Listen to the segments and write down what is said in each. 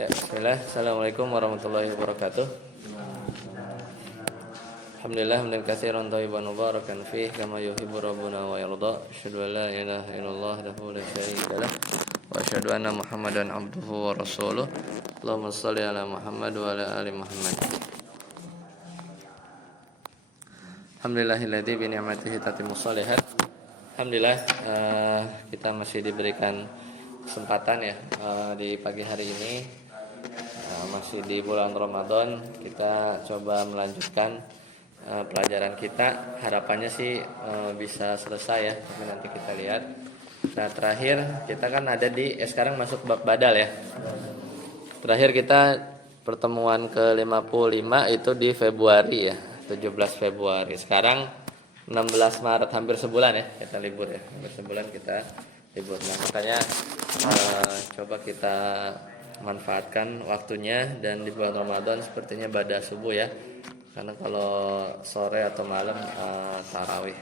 Ya, bismillah. Assalamualaikum warahmatullahi wabarakatuh. Alhamdulillah hamdan katsiran thayyiban mubarakan fih kama yuhibbu rabbuna wa yarda. Asyhadu an la ilaha illallah wahdahu la syarika lah wa asyhadu anna Muhammadan abduhu wa rasuluh. Allahumma shalli ala Muhammad wa ala ali Muhammad. Alhamdulillahilladzi bi ni'matihi tatimmus shalihat. Alhamdulillah kita masih diberikan kesempatan ya di pagi hari ini. Masih di bulan Ramadan, kita coba melanjutkan pelajaran kita. Harapannya sih bisa selesai ya, tapi nanti kita lihat. Nah, terakhir kita kan ada di sekarang masuk bab badal ya. Terakhir kita pertemuan ke-55 itu di Februari ya, 17 Februari. Sekarang 16 Maret, hampir sebulan ya kita libur ya. Hampir sebulan kita libur. Nah, makanya coba kita manfaatkan waktunya, dan di bulan Ramadan sepertinya pada subuh ya, karena kalau sore atau malam tarawih.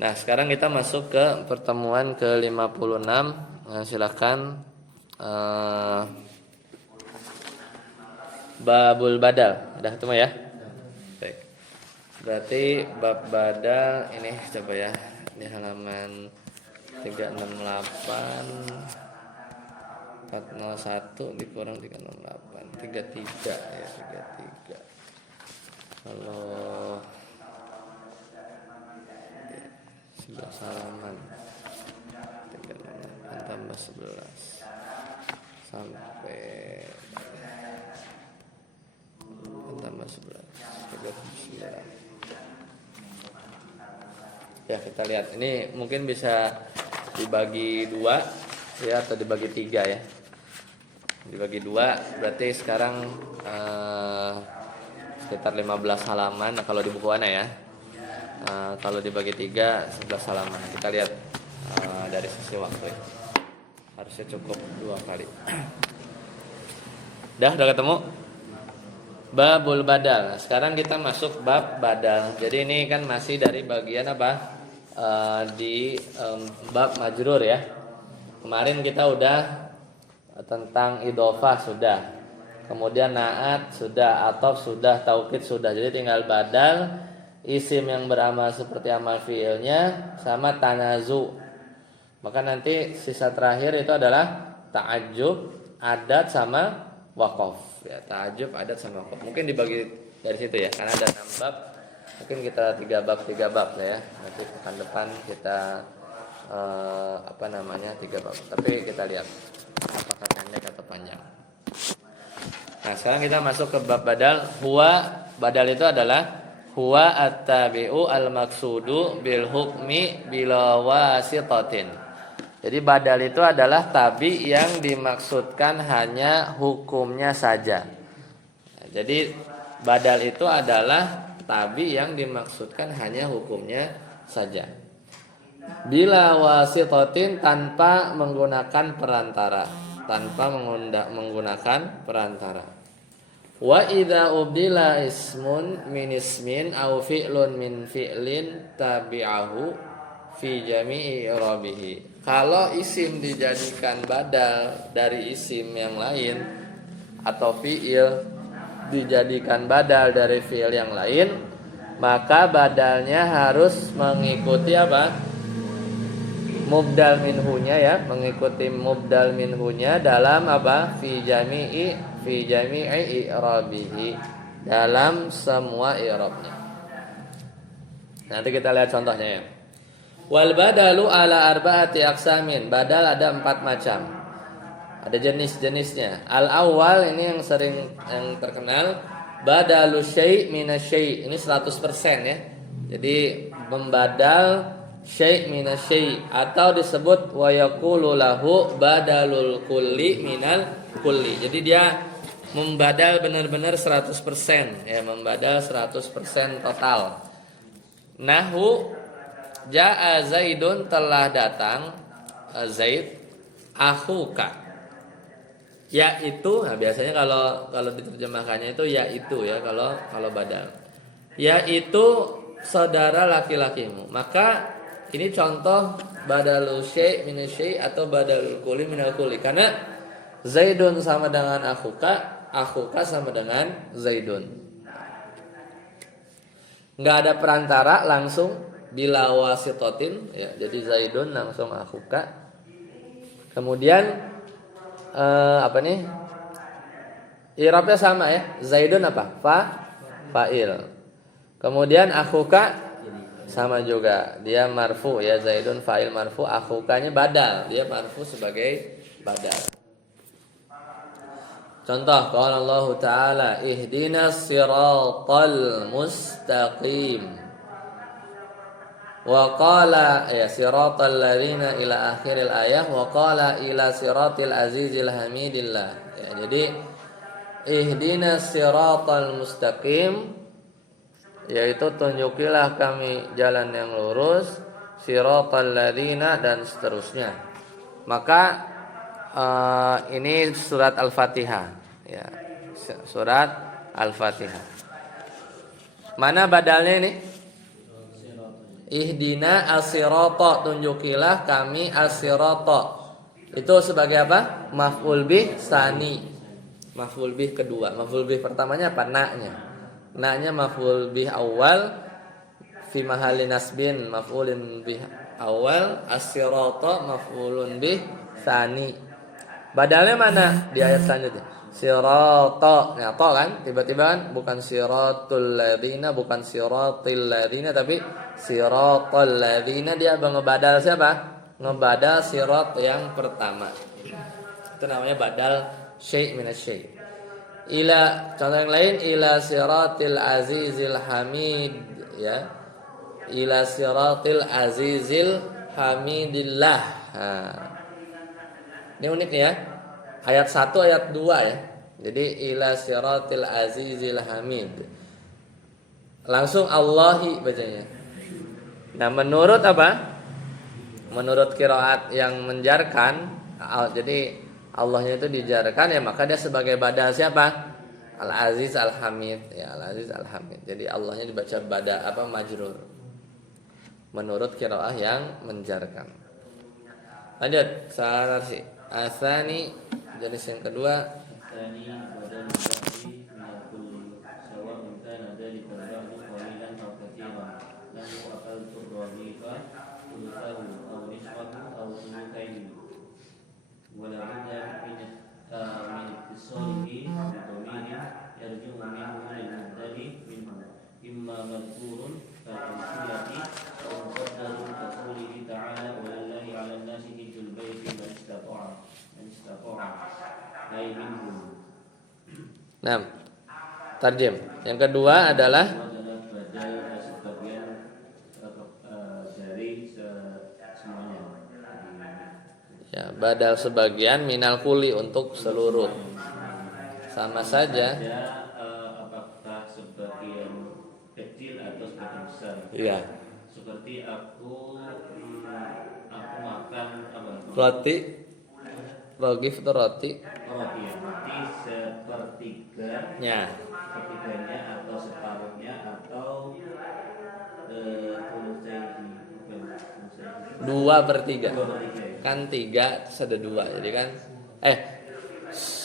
Nah, sekarang kita masuk ke pertemuan ke-56. Silakan babul badal. Udah ketemu ya? Baik. Berarti bab badal ini coba ya, di halaman 368 401 dikurang 368 33 ya, 33. Kalau 11 halaman 368 tambah 11 sampai tambah 11 39. Ya, kita lihat ini mungkin bisa dibagi 2 ya, atau dibagi 3 ya. Dibagi 2 berarti sekarang sekitar 15 halaman. Nah, kalau di buku Ana ya, kalau dibagi 3 11 halaman. Kita lihat dari sisi waktu ya. Harusnya cukup 2 kali. Udah ketemu babul badal. Nah, sekarang kita masuk bab badal. Jadi ini kan masih dari bagian apa, di bab majrur ya. Kemarin kita udah tentang idhofah sudah, kemudian naat sudah, ataf sudah, taukid sudah. Jadi tinggal badal, isim yang beramal seperti amal fiilnya, sama tanazu. Maka nanti sisa terakhir itu adalah ta'ajjub, adat, sama waqaf ya. Ta'ajjub, adat, sama waqaf. Mungkin dibagi dari situ ya, karena ada 6 bab. Mungkin kita 3 bab ya. Nanti pekan depan kita 3 bab. Tapi kita lihat apakah pendek atau panjang. Nah, sekarang kita masuk ke bab badal. Huwa, badal itu adalah huwa at-tabi'u al-maqsudu bil hukmi bila wasitatin. Jadi badal itu adalah tabi yang dimaksudkan hanya hukumnya saja. Jadi badal itu adalah tabi yang dimaksudkan hanya hukumnya saja. Bila wasitatin, tanpa menggunakan perantara, menggunakan perantara. Wa idza ubdila ismun min ismin aw fi'lun min fi'lin tabi'ahu fi jami'i i'rabihi. Kalau isim dijadikan badal dari isim yang lain, atau fi'il dijadikan badal dari fi'il yang lain, maka badalnya harus mengikuti apa? Mubdal minhunya ya, mengikuti mubdal minhunya dalam apa? Fi jami'i i'rabihi, dalam semua i'rabnya. Nanti kita lihat contohnya ya. Wal badalu ala arba'ati aqsamin. Badal ada 4 macam. Ada jenis-jenisnya. Al awal ini yang terkenal, badalu syai' minasy. Ini 100% ya. Jadi membadal syai' minasyai, atau disebut wa yaqulu lahu badalul kulli minal kulli. Jadi dia membadal benar-benar 100% ya, membadal 100% total. Nahu jaa Zaidun, telah datang Zaid, akhuka, yaitu. Nah, biasanya kalau diterjemahkannya itu yaitu ya, kalau badal yaitu saudara laki-lakimu. Maka ini contoh badalul syai' minasy syai' atau badalul kulli minal kulli, karena Zaidun sama dengan akhuka sama dengan Zaidun. Nggak ada perantara, langsung bila wasitotin ya, jadi Zaidun langsung akhuka. Kemudian apa nih? I'rabnya sama ya. Zaidun apa? Fa'il. Kemudian akhuka sama juga. Dia marfu ya, Zaidun fa'il marfu, akhukanya badal. Dia marfu sebagai badal. Contoh qala Allah Ta'ala ihdinas siratal mustaqim. Wa qala ya siratal ladzina ila akhiril ayah wa qala ila siratil azizil hamidillah. Ya, jadi ihdinas siratal mustaqim yaitu tunjukilah kami jalan yang lurus, siratal ladzina dan seterusnya. Maka ini surat Al-Fatihah ya. Surat Al-Fatihah. Mana badalnya ini? Ihdina as-sirata, tunjukilah kami as-sirata. Itu sebagai apa? Maf'ul bih tsani. Maf'ul bih kedua. Maf'ul bih pertamanya apa? Na-nya. Na-nya maf'ul bih awal fi mahalli nasbin maf'ulun bih awal, as-sirata maf'ulun bih tsani. Badalnya mana? Di ayat selanjutnya. Sirata. Nah, to kan? Tiba-tiba kan bukan siratul ladzina, bukan siratil ladzina, tapi siratal ladzina. Dia ngebadal siapa? Ngebadal sirat yang pertama. Itu namanya badal syai' minas syai'. Ila, contoh yang lain, ila siratil azizil hamid ya. Ila siratil azizil hamidillah. Nah. Ini unik ya. Ayat 1 ayat 2 ya. Jadi ila siratil azizil hamid. Langsung Allahi bacanya. Nah, menurut apa? Menurut qiraat yang menjarkan, jadi Allahnya itu dijarkan ya, maka dia sebagai badal siapa? Al-Aziz Al-Hamid ya, Al-Aziz Al-Hamid. Jadi Allahnya dibaca badal apa majrur. Menurut qiraah yang menjarkan. Lanjut, Sarasi. Asani jenis yang kedua. Asani badal mudhari min kulli sawa'un kana dzalika al-ba'du qalilan aw katsiran. Lahu aqaltu dhahifa thuluthahu aw nisfahu aw thuluthaini. Wa la budda min ittisalihi bi dhamirin yarji'u minhu lil-mubtadi minhu imma madhkurun ka-tawsiyati aw muqaddarun ka-qawlihi ta'ala wa lillahi 'alan nasi hijjul baiti man istata'a ay minhum. Nah, tarjim. Yang kedua adalah badal sebagian dari semuanya. ya, badal sebagian minal kuli untuk seluruh. Sama saja. Apakah sebagian kecil atau sebagian besar? Iya. Seperti aku makan apa? Roti. Rogif itu roti. Roti ya, roti sepertiganya atau separuhnya atau 2/3. 2/3 Kan 3 terus ada 2. Jadi kan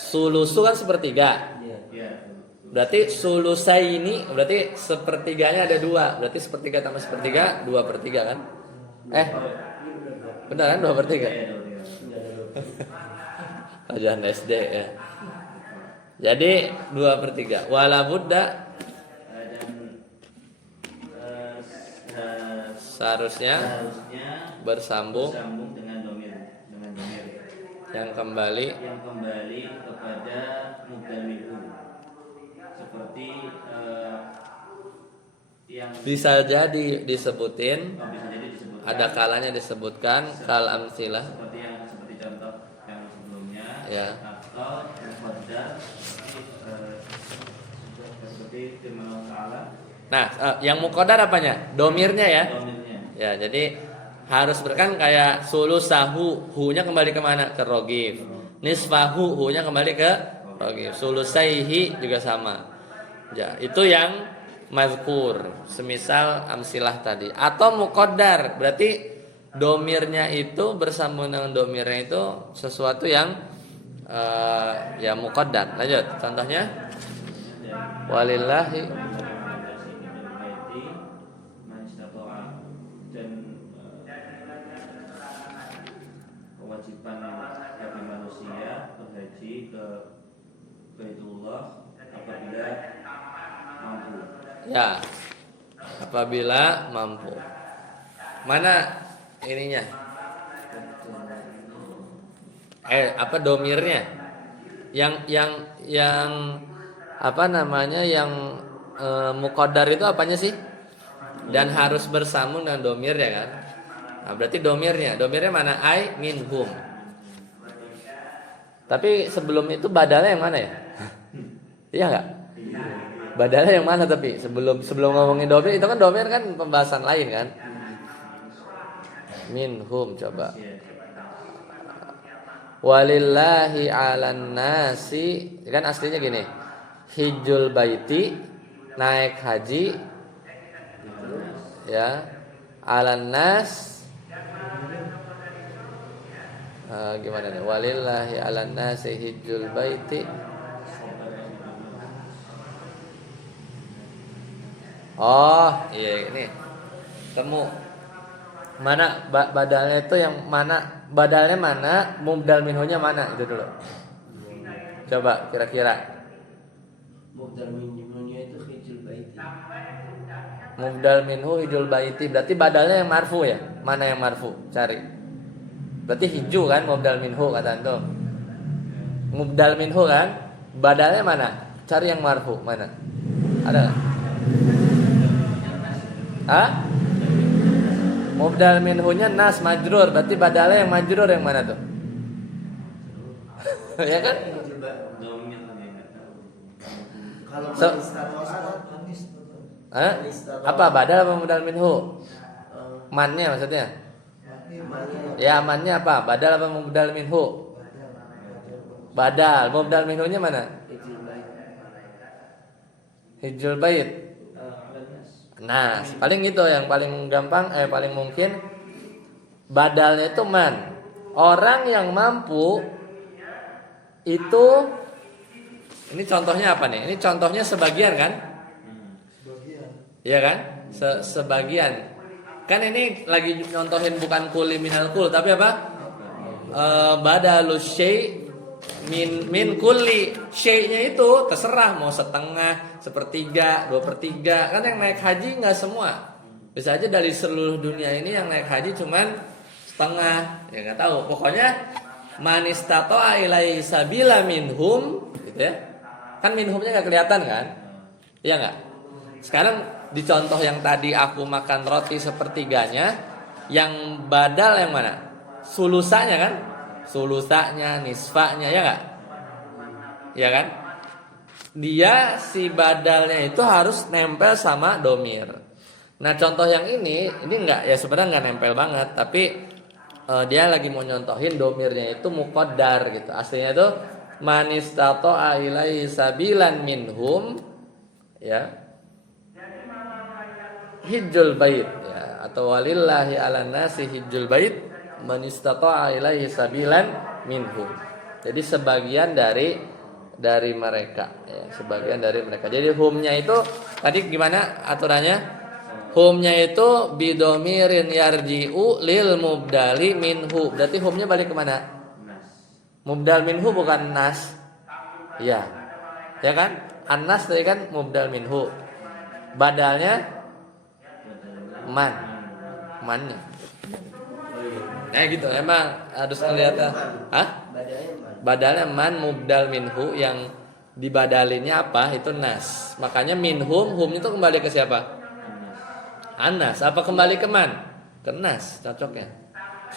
sulusu kan sepertiga. ya. Berarti sulusai ini berarti sepertiganya ada 2. Berarti sepertiga tambah sepertiga 2/3 kan? Benar kan 2/3? Pelajaran SD ya. Jadi 2/3. Wala budda seharusnya bersambung dengan domir yang kembali kepada mudhamiru seperti yang bisa jadi disebutin, bisa jadi disebutkan, ada kalanya disebutkan kal amsilah seperti contoh yang sebelumnya ya. Atau muqaddar seperti firman Allah Ta'ala. Nah, yang muqaddar apanya? Domirnya ya. Domirnya. Ya, jadi harus berkan kayak sulusahu, hu-nya kembali kemana? Ke rogif. Nisfahu, hu-nya kembali ke rogif. Sulusaihi juga sama. Ya, itu yang mazkur, semisal amsilah tadi. Atau muqaddar, berarti domirnya itu bersambung dengan domirnya itu sesuatu yang ya muqaddar. Lanjut contohnya walillahi dan kewajiban bagi manusia berhaji ke Baitullah apabila mampu. ya apabila mampu. Mana ininya? Apa domirnya? Yang apa namanya yang muqaddar itu apanya sih? Dan harus bersambung dengan domir ya kan? Nah, berarti domirnya mana? Ai minhum. Tapi sebelum itu badalnya yang mana ya? Iya nggak? Badalnya yang mana tapi sebelum ngomongin domir itu kan domir kan pembahasan lain kan? Minhum coba. Walillahi 'alan nasi kan aslinya gini. Hijjul baiti naik haji ya 'alan nas gimana nih? Walillahi 'alan nasi hijjul baiti. Oh, iya ini. Temu. Mana badalnya itu yang mana? Badalnya mana? Mubdal minhunya mana? Itu dulu. Coba kira-kira. Mubdal minhunya itu hijul baiti. Mubdal minhu hijul baiti. Berarti badalnya yang marfu ya? Mana yang marfu? Cari. Berarti hiju kan mubdal minhu kata antum. Mubdal minhu kan? Badalnya mana? Cari yang marfu mana? Ada nggak? Hah? Mubdal minhunya nas majrur, berarti badalnya yang majrur yang mana tuh? Ya kan? Kalau So- Hah? Apa badal apa mubdal minhu? Mannya maksudnya? Ya mannya apa? Badal apa mubdal minhu? Badal. Mubdal minhunya mana? Hijul bait. Nah, paling itu yang paling gampang, paling mungkin badalnya itu man. Orang yang mampu itu, ini contohnya apa nih? Ini contohnya sebagian kan? Iya kan? Sebagian. Kan ini lagi nyontohin bukan kuli minal kul, tapi apa? Badalus syai' min kulli. Syai'nya itu terserah mau setengah, sepertiga, 2/3. Kan yang naik haji nggak semua. Bisa aja dari seluruh dunia ini yang naik haji cuman setengah. Ya nggak tahu. Pokoknya manistato'a ilaihi sabila minhum, gitu ya. Kan minhumnya nggak kelihatan kan? Iya nggak? Sekarang di contoh yang tadi aku makan roti sepertiganya, yang badal yang mana? Sulusanya kan? Sulusanya, nisfanya, ya nggak? Ya kan? Dia si badalnya itu harus nempel sama domir. Nah contoh yang ini nggak ya sebenarnya nggak nempel banget, tapi dia lagi mau nyontohin domirnya itu muqaddar gitu. Aslinya itu manistato'a ilaihi sabilan minhum ya hijjul bait ya, atau walillahi 'alan nasi hijjul bait manistata'a ilaihi sabilan minhum. Jadi sebagian dari mereka ya, sebagian dari mereka. Jadi humnya itu tadi gimana aturannya? Humnya itu bidomirin yarji'u lil mubdali minhu. Berarti humnya balik kemana? Mubdal minhu bukan nas. Ya. Ya kan? An-nas tadi kan mubdal minhu. Badalnya mannya. Nah gitu, emang harus ngeliatnya. Hah? Badalnya man mubdal minhu, yang dibadalinnya apa? Itu nas. Makanya minhum, hum itu kembali ke siapa? Anas. Apa kembali ke man? Ke nas, cocoknya.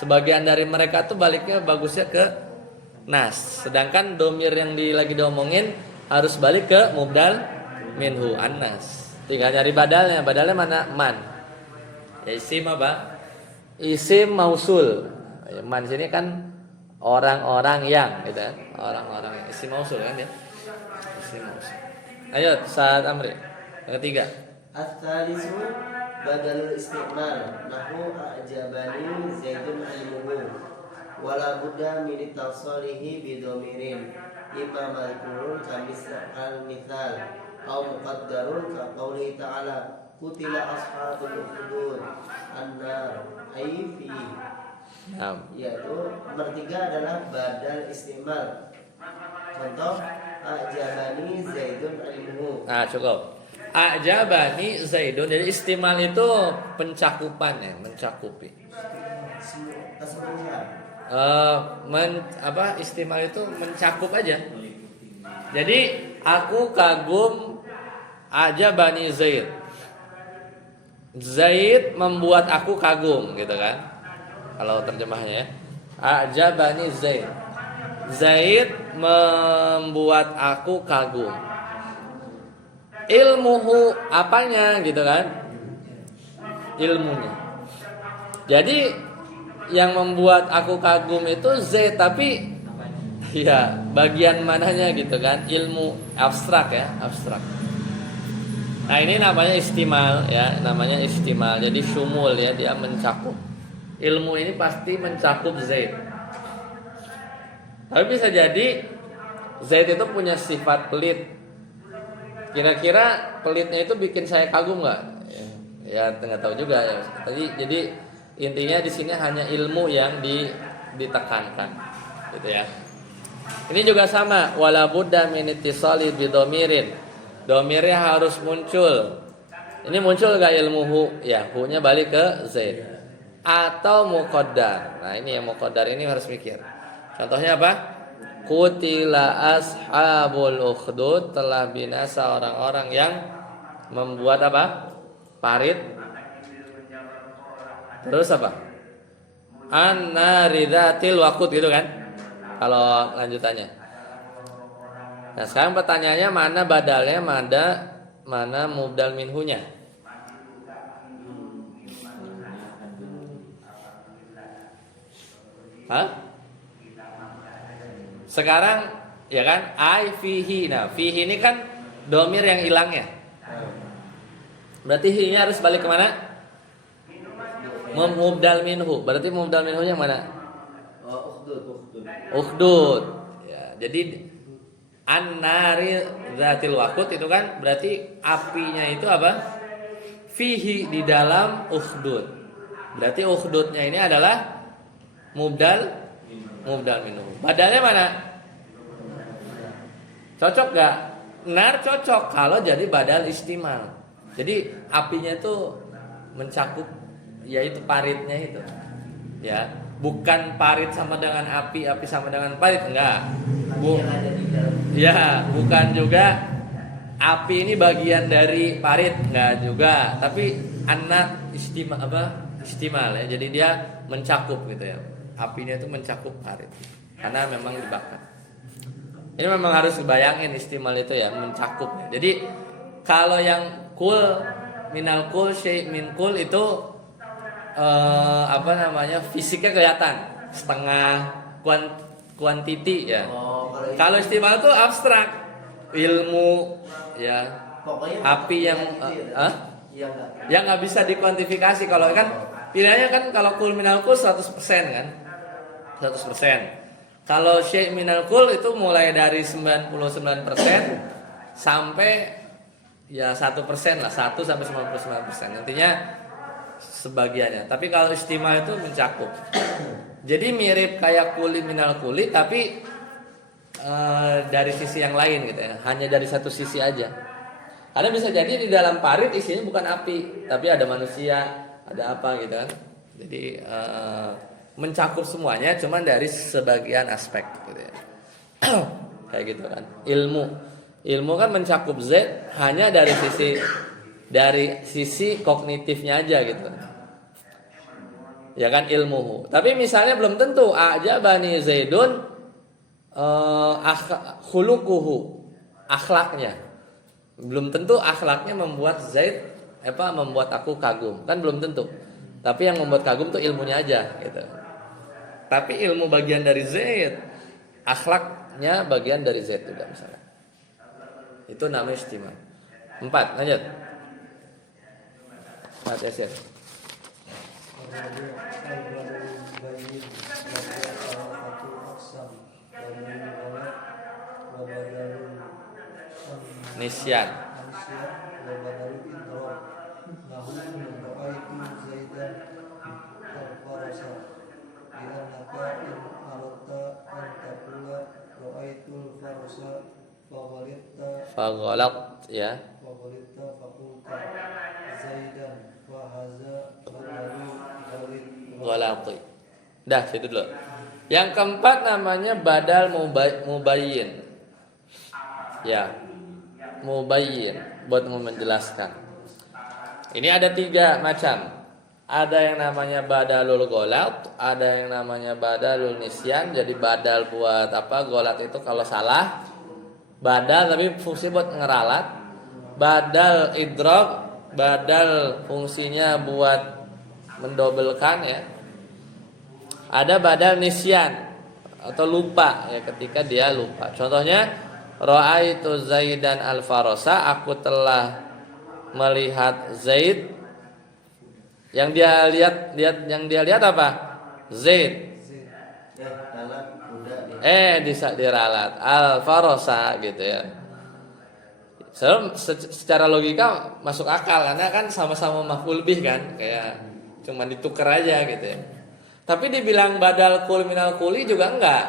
Sebagian dari mereka tuh baliknya bagusnya ke nas. Sedangkan domir yang lagi diomongin harus balik ke mubdal minhu, anas. Tinggal nyari badalnya. Badalnya mana? Man. Ya isim apa? Isim mausul. Man sini kan orang-orang yang gitu kan. Orang-orang yang isim mausul kan ya. Isim mausul. Ayo saat amri. Yang ketiga. At-tsalisu badalul istiqmal nahu a'jabani zaidun al-mughul wala budda min ittasalihi bi dhamirin imma madhkurun kal mithal aw muqaddarun ka qouli ta'ala kutila ashabul ukhdud an-nar ay fi. Yaitu bertiga adalah badal istimal. Contoh ajabani zaidun ilmuhu. Cukup. Ajabani zaidun. Jadi istimal itu pencakupan ya, mencakupi. Keseluruhan. Istimal itu mencakup aja. Jadi aku kagum ajabani Zaid. Zaid membuat aku kagum gitu kan. Kalau terjemahnya ya. Ajabani Zaid. Zaid membuat aku kagum. Ilmuhu apanya gitu kan? Ilmunya. Jadi yang membuat aku kagum itu Zaid, tapi ya bagian mananya gitu kan? Ilmu abstrak ya, abstrak. Nah ini namanya istimal ya, namanya istimal. Jadi syumul ya, dia mencakup. Ilmu ini pasti mencakup Zaid. Tapi bisa jadi Zaid itu punya sifat pelit. Kira-kira pelitnya itu bikin saya kagum nggak? Ya nggak tahu juga ya. Jadi intinya di sini hanya ilmu yang ditekankan, gitu ya. Ini juga sama. Wala budda min ittisali bidomirin. Domirnya harus muncul. Ini muncul gak ilmuhu? Ya, hu-nya balik ke Zaid. Atau muqaddar. Nah ini yang muqaddar ini harus mikir. Contohnya apa? Qutila ashabul ukhdud, telah binasa orang-orang yang membuat apa? Parit. Terus apa? An-naridzatil waqud gitu kan? Kalau lanjutannya. Nah sekarang pertanyaannya mana badalnya, mana mubdal minhunya? Hah? Sekarang ya kan ai fihi. Nah, fihi ini kan domir yang hilang ya. Berarti hi-nya harus balik kemana? Mubdal minhu. Berarti mubdal minhu yang mana? Ukhdud. Ya, jadi an-nari dzatil waqud itu kan berarti apinya itu apa? Fihi, di dalam ukhdud. Berarti ukhdudnya ini adalah mubdal minhu. Badalnya mana? Cocok gak? Nar cocok kalau jadi badal istimal. Jadi apinya itu mencakup, yaitu paritnya itu. Ya, bukan parit sama dengan api sama dengan parit, enggak. Ya, bukan juga api ini bagian dari parit, enggak juga. Tapi anak istimal ya. Jadi dia mencakup gitu ya. Apinya itu mencakup parit karena memang dibakar. Ini memang harus dibayangin istimal itu ya, mencakup. Jadi kalau yang kul minal kul syai' min kul itu fisiknya kelihatan setengah kuantiti ya. Kalau istimal itu abstrak, ilmu ya, api yang yang nggak bisa dikuantifikasi. Kalau kan pilihannya kan kalau kul minal kul 100% kan, 100%. Kalau syai' minal kul itu mulai dari 99% sampai ya 1% lah, 1 sampai 99%. Nantinya sebagiannya. Tapi kalau istimal itu mencakup. Jadi mirip kayak kuli minal kuli, tapi dari sisi yang lain gitu ya. Hanya dari satu sisi aja. Karena bisa jadi di dalam parit isinya bukan api, tapi ada manusia, ada apa gitu kan. Jadi mencakup semuanya, cuman dari sebagian aspek gitu ya. Kayak gitu kan. Ilmu kan mencakup Z hanya dari sisi kognitifnya aja gitu. Ya kan, ilmuhu. Tapi misalnya belum tentu ajabani Zaidun khuluquhu, akhlaknya. Belum tentu akhlaknya membuat Zaid membuat aku kagum. Kan belum tentu. Tapi yang membuat kagum tuh ilmunya aja gitu. Tapi ilmu bagian dari Zaid, akhlaknya bagian dari Zaid juga misalnya. Itu namanya istimal. 4, lanjut. 4 Yasir. Nisyan. Faghalat ya. Ghalati. Dah, situ dulu. Yang keempat namanya badal mubayyin. Ya. Mubayyin buat menjelaskan. Ini ada 3 macam. Ada yang namanya badalul ghalat, ada yang namanya badalul nisyan. Jadi badal buat apa? Ghalat itu kalau salah. Badal tapi fungsi buat ngeralat. Badal idrak, badal fungsinya buat mendobelkan ya. Ada badal nisyan atau lupa ya, ketika dia lupa. Contohnya ra'aitu Zaidan al-Farasa, aku telah melihat Zaid. Yang dia lihat apa? Zaid. Diralat al-Farasa gitu ya. Secara logika masuk akal karena kan sama-sama maf'ul bih kan, kayak cuma ditukar aja gitu ya. Tapi dibilang badal kul minal kuli juga enggak.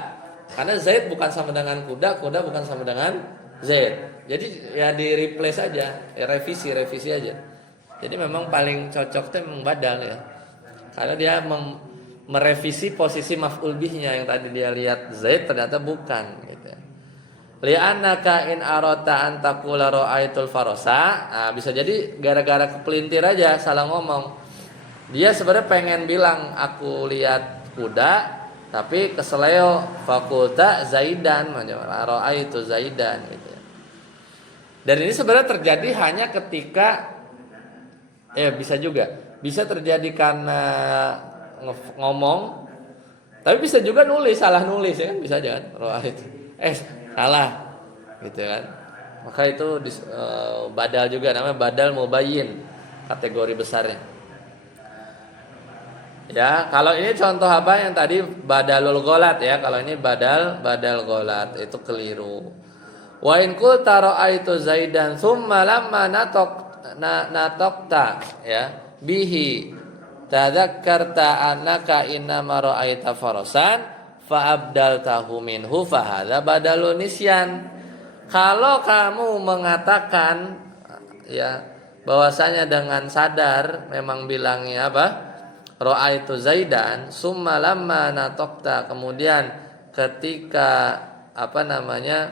Karena Zaid bukan sama dengan kuda, kuda bukan sama dengan Zaid. Jadi ya di replace aja, ya revisi aja. Jadi memang paling cocok itu memang badal ya. Karena dia merevisi posisi maf'ul bihnya, yang tadi dia lihat Zaid ternyata bukan gitu. Li'annaka in arata an taqula ra'aitul farasa. Nah, bisa jadi gara-gara kepelintir aja salah ngomong. Dia sebenarnya pengen bilang aku lihat kuda, tapi keseleo fakulta Zaidan, ra'aitu Zaidan gitu. Dan ini sebenarnya terjadi hanya ketika bisa terjadi karena ngomong, tapi bisa juga salah nulis ya kan, bisa aja kan, ra'aitu salah gitu kan. Maka itu badal juga, namanya badal mubayyin, kategori besarnya. Ya, kalau ini contoh apa yang tadi badalul ghalat ya. Kalau ini badal ghalat itu keliru. Wa in qulta ra'aitu Zaidan tsumma lamma nataqta ya bihi tadzakkarta annaka innama ra'aita farasan fa abdaltahu minhu fa hadza badalun nisyan. Kalau kamu mengatakan ya bahwasanya dengan sadar memang bilangnya apa? Ra'aitu Zaidan summa lamma nataqta, kemudian ketika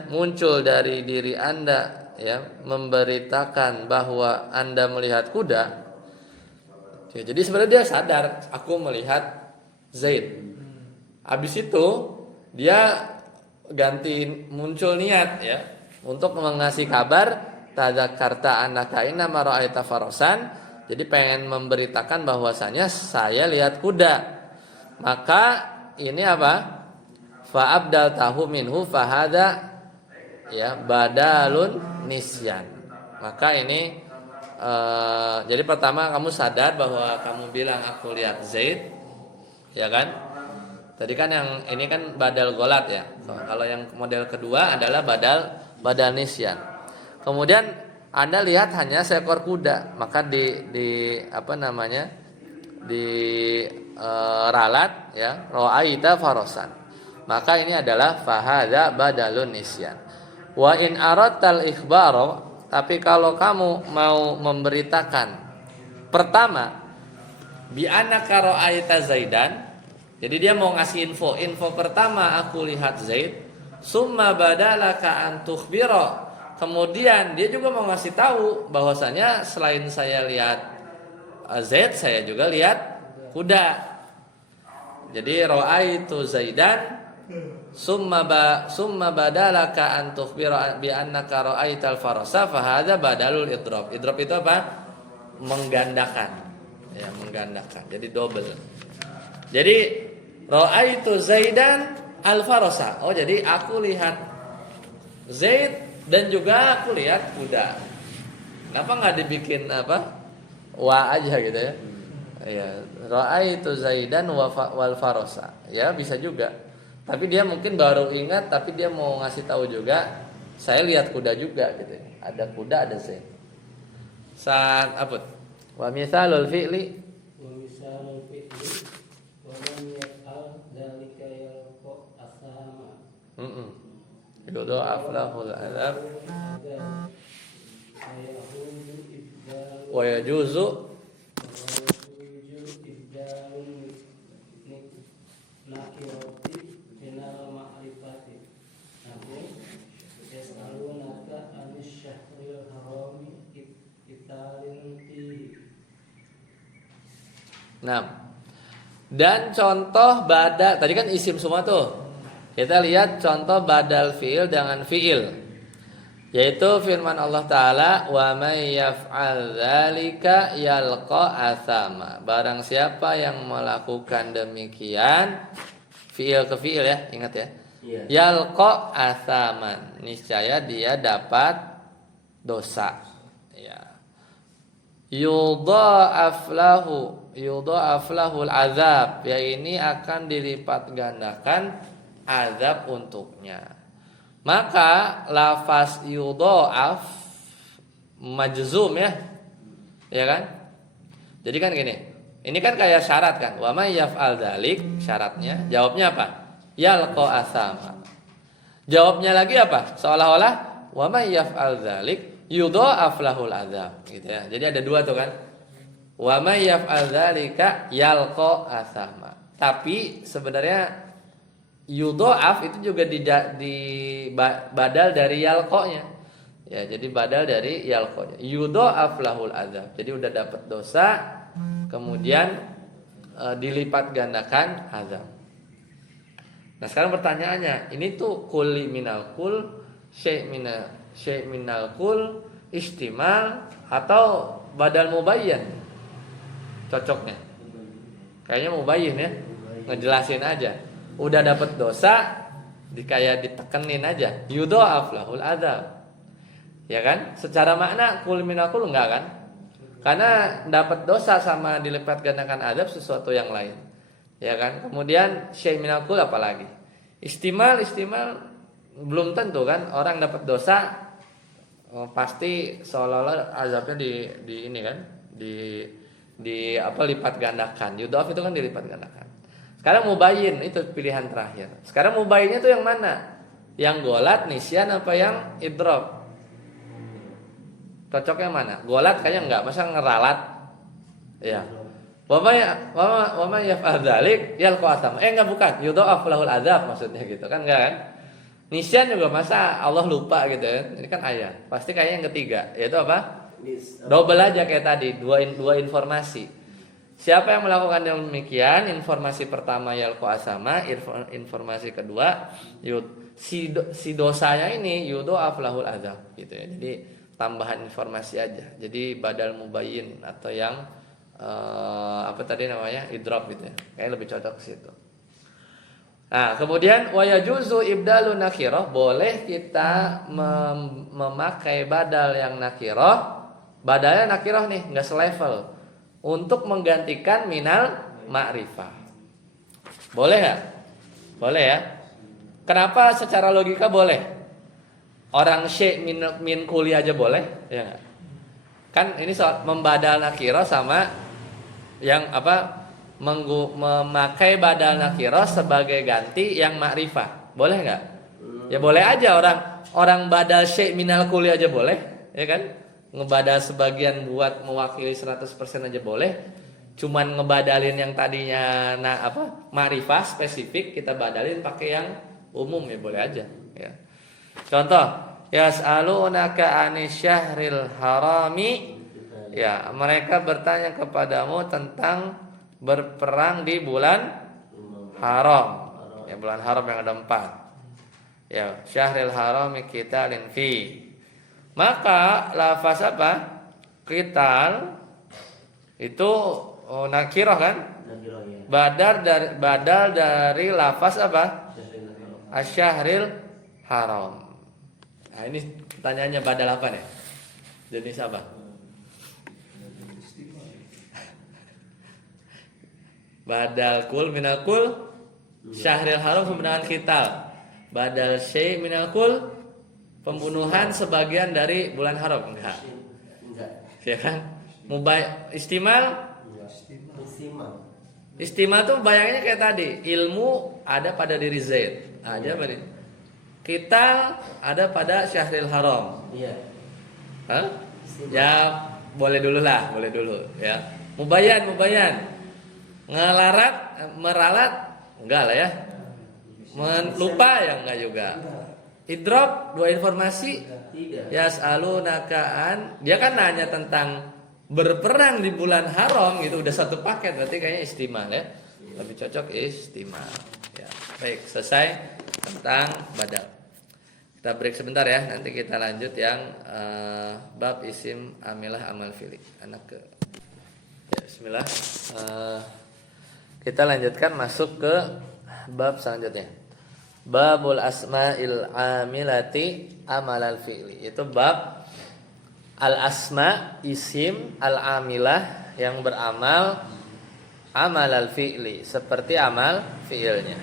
muncul dari diri Anda ya memberitakan bahwa Anda melihat kuda. Ya, jadi sebenarnya dia sadar aku melihat Zaid. Habis itu dia ganti muncul niat ya untuk mengasih kabar tadzakarta annaka innama ra'aita farasan. Jadi pengen memberitakan bahwasanya saya lihat kuda. Maka ini apa? Fa abdaltahu minhu fa hadza ya badalun nisyan. Maka ini jadi pertama kamu sadar bahwa kamu bilang aku lihat Zaid, ya kan? Tadi kan yang ini kan badal ghalat ya. Kalau yang model kedua adalah badal nisyan. Kemudian Anda lihat hanya seekor kuda, maka ralat ya ra'aita farasan. Maka ini adalah fahadza badalun nisyan. Wa in aratal ikhbaro, tapi kalau kamu mau memberitakan pertama bi annaka ra'aita Zaidan, jadi dia mau ngasih info pertama aku lihat Zaid, summa badalaka an tukhbira. Kemudian dia juga mau ngasih tahu bahwasanya selain saya lihat Zaid, saya juga lihat kuda. Jadi ra'aitu Zaidan summa badalaka an tukhbira bi annaka ra'aital farasa fa hadza badalul idrab. Idrab itu apa? Menggandakan. Ya, menggandakan. Jadi double. Jadi ra'aitu Zaidan al farasa. Oh, jadi aku lihat Zaid dan juga aku lihat kuda. Kenapa nggak dibikin wa aja gitu ya? Ya, ra'aitu Zaidan wal farasa. Ya, bisa juga. Tapi dia mungkin baru ingat, tapi dia mau ngasih tahu juga. Saya lihat kuda juga gitu. Ada kuda, ada zaid. Saat apa? Wa misalul fi'li ومثال الفعل ومن يفعل ذلك يلقى أثاما yudo aflahul adab wa yajuzu Nah, dan contoh badal tadi kan isim semua tuh. Kita lihat contoh badal fiil dengan fiil, yaitu firman Allah Ta'ala, wa may yaf'al dzalika yalqa athama. Barang siapa yang melakukan demikian, fiil ke fiil ya, ingat ya. Iya. Yalqa athaman, niscaya dia dapat dosa. Ya. Yudha'af lahul azab, ya ini akan dilipat gandakan azab untuknya. Maka lafaz yudha'af majzum ya. Ya kan? Jadi kan gini. Ini kan kayak syarat kan. Wa may yaf'al dzalik, syaratnya. Jawabnya apa? Yalqa asama. Jawabnya lagi apa? Seolah-olah wa may yaf'al dzalik yudha'af lahul azab gitu ya. Jadi ada dua tuh kan. Wa may yaf'al dzalika yalqa asama. Tapi sebenarnya yudha'af itu juga di badal dari yalqonya. Ya, jadi badal dari yalqonya. Yudha'af lahul azab. Jadi udah dapat dosa, kemudian dilipat gandakan azab. Nah, sekarang pertanyaannya, ini tuh kulli minal kul, syai' minal kul, istimal atau badal mubayyan? Cocoknya. Kayaknya mubayyin ya. Ngejelasin aja. Udah dapat dosa, kayak ditekenin aja. Yudha'af lahul adzab. Ya kan? Secara makna kul minal kul enggak kan? Karena dapat dosa sama dilipat gandakan azab sesuatu yang lain. Ya kan? Kemudian syai' minal kul apalagi? Istimal belum tentu kan orang dapat dosa pasti seolah-olah azabnya di ini kan? Di apa lipat gandakan. Yudha'af itu kan dilipat gandakan. Sekarang mubayyin itu pilihan terakhir. Sekarang mubayyinnya itu yang mana? Yang golat, nisyan apa yang idrob? Cocoknya mana? Golat kayaknya enggak, masa ngeralat? Ya. Wa may yaf'al dzalik yalqa athama. Enggak bukan, yudha'af lahul adzab maksudnya gitu kan enggak kan? Nisyan juga masa Allah lupa gitu ya. Ini kan ayat. Pasti kayaknya yang ketiga, yaitu apa? Double aja kayak tadi, dua informasi. Siapa yang melakukan demikian? Informasi pertama yalqa asama, informasi kedua si dosanya ini yudha'af lahul adzab gitu ya. Jadi tambahan informasi aja. Jadi badal mubayyin atau yang apa tadi namanya? Idrop gitu ya. Kayaknya lebih cocok ke situ. Nah, kemudian wa yajuzu ibdalu nakirah, boleh kita memakai badal yang nakirah. Badalnya nakirah nih, enggak selevel, untuk menggantikan minal ma'rifah. Boleh ya? Boleh ya? Kenapa secara logika boleh? Orang syai' min kuli aja boleh? Ya gak? Kan ini soal membadal nakirah sama yang apa? Memakai badal nakirah sebagai ganti yang ma'rifah. Boleh nggak? Ya boleh aja, orang badal syai' minal kuli aja boleh, ya kan? Ngebadal sebagian buat mewakili 100% aja boleh. Cuman ngebadalin yang tadinya ma'rifah spesifik kita badalin pakai yang umum ya boleh aja ya. Contoh, yas'alunaka 'anis syahril harami. Ya, mereka bertanya kepadamu tentang berperang di bulan haram. Ya, bulan haram yang ada 4. Ya, syahril harami qitalin fi. Maka lafaz apa? Qital itu nakirah kan? Badal dari lafaz apa? Asy-syahril haram. Nah, ini pertanyaannya badal apa nih? Jenis apa? Badal kul minal kul Syahril haram sama dengan qital. Badal syai' minal kul, pembunuhan sebagian dari bulan haram enggak. Enggak. Ya kan? Istimal. Istimal. Istimal tuh bayangannya kayak tadi, ilmu ada pada diri Zaid, ada pada kita ada pada Syahril Haram. Iya. Hah? Ya boleh dulu ya. Mubayyan. Ngelarat, meralat enggak lah ya. Lupa ya enggak juga. Idrop dua informasi. Tidak. Yas'alunaka'an, dia kan nanya tentang berperang di bulan haram gitu, udah satu paket, berarti kayaknya istimal ya. Lebih cocok istimal. Ya, baik, selesai tentang badal. Kita break sebentar ya, nanti kita lanjut yang bab isim amilah amal fi'li. Anak ke ya, bismillah. Kita lanjutkan masuk ke bab selanjutnya. Babul asma'il amilati amalal fi'li. Itu bab al-asma, isim al-amilah yang beramal amalal fi'li, seperti amal fi'ilnya.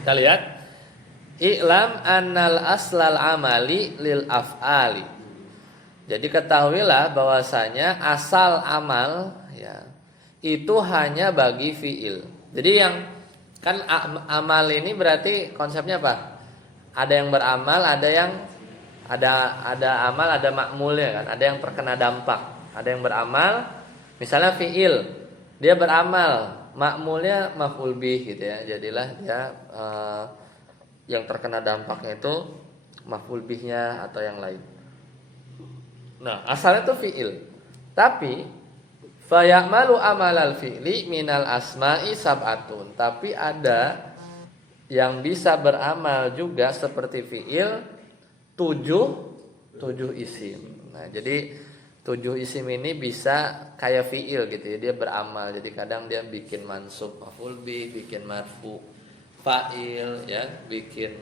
Kita lihat, i'lam annal aslal amali lil af'ali. Jadi ketahuilah bahwasanya asal amal ya itu hanya bagi fi'il. Jadi yang kan amal ini berarti konsepnya apa? Ada yang beramal, ada yang ada amal, ada makmulnya kan, ada yang terkena dampak, ada yang beramal, misalnya fiil, dia beramal, makmulnya maf'ul bih gitu ya, jadilah dia yang terkena dampaknya itu maf'ul bihnya atau yang lain. Nah, asalnya itu fiil, tapi fayamalu amalal fi'li minal asma'i sab'atun, tapi ada yang bisa beramal juga seperti fiil. Tujuh isim. Nah, jadi 7 isim ini bisa kayak fiil gitu ya, dia beramal. Jadi kadang dia bikin mansub maf'ul bih, bikin marfu fa'il ya, bikin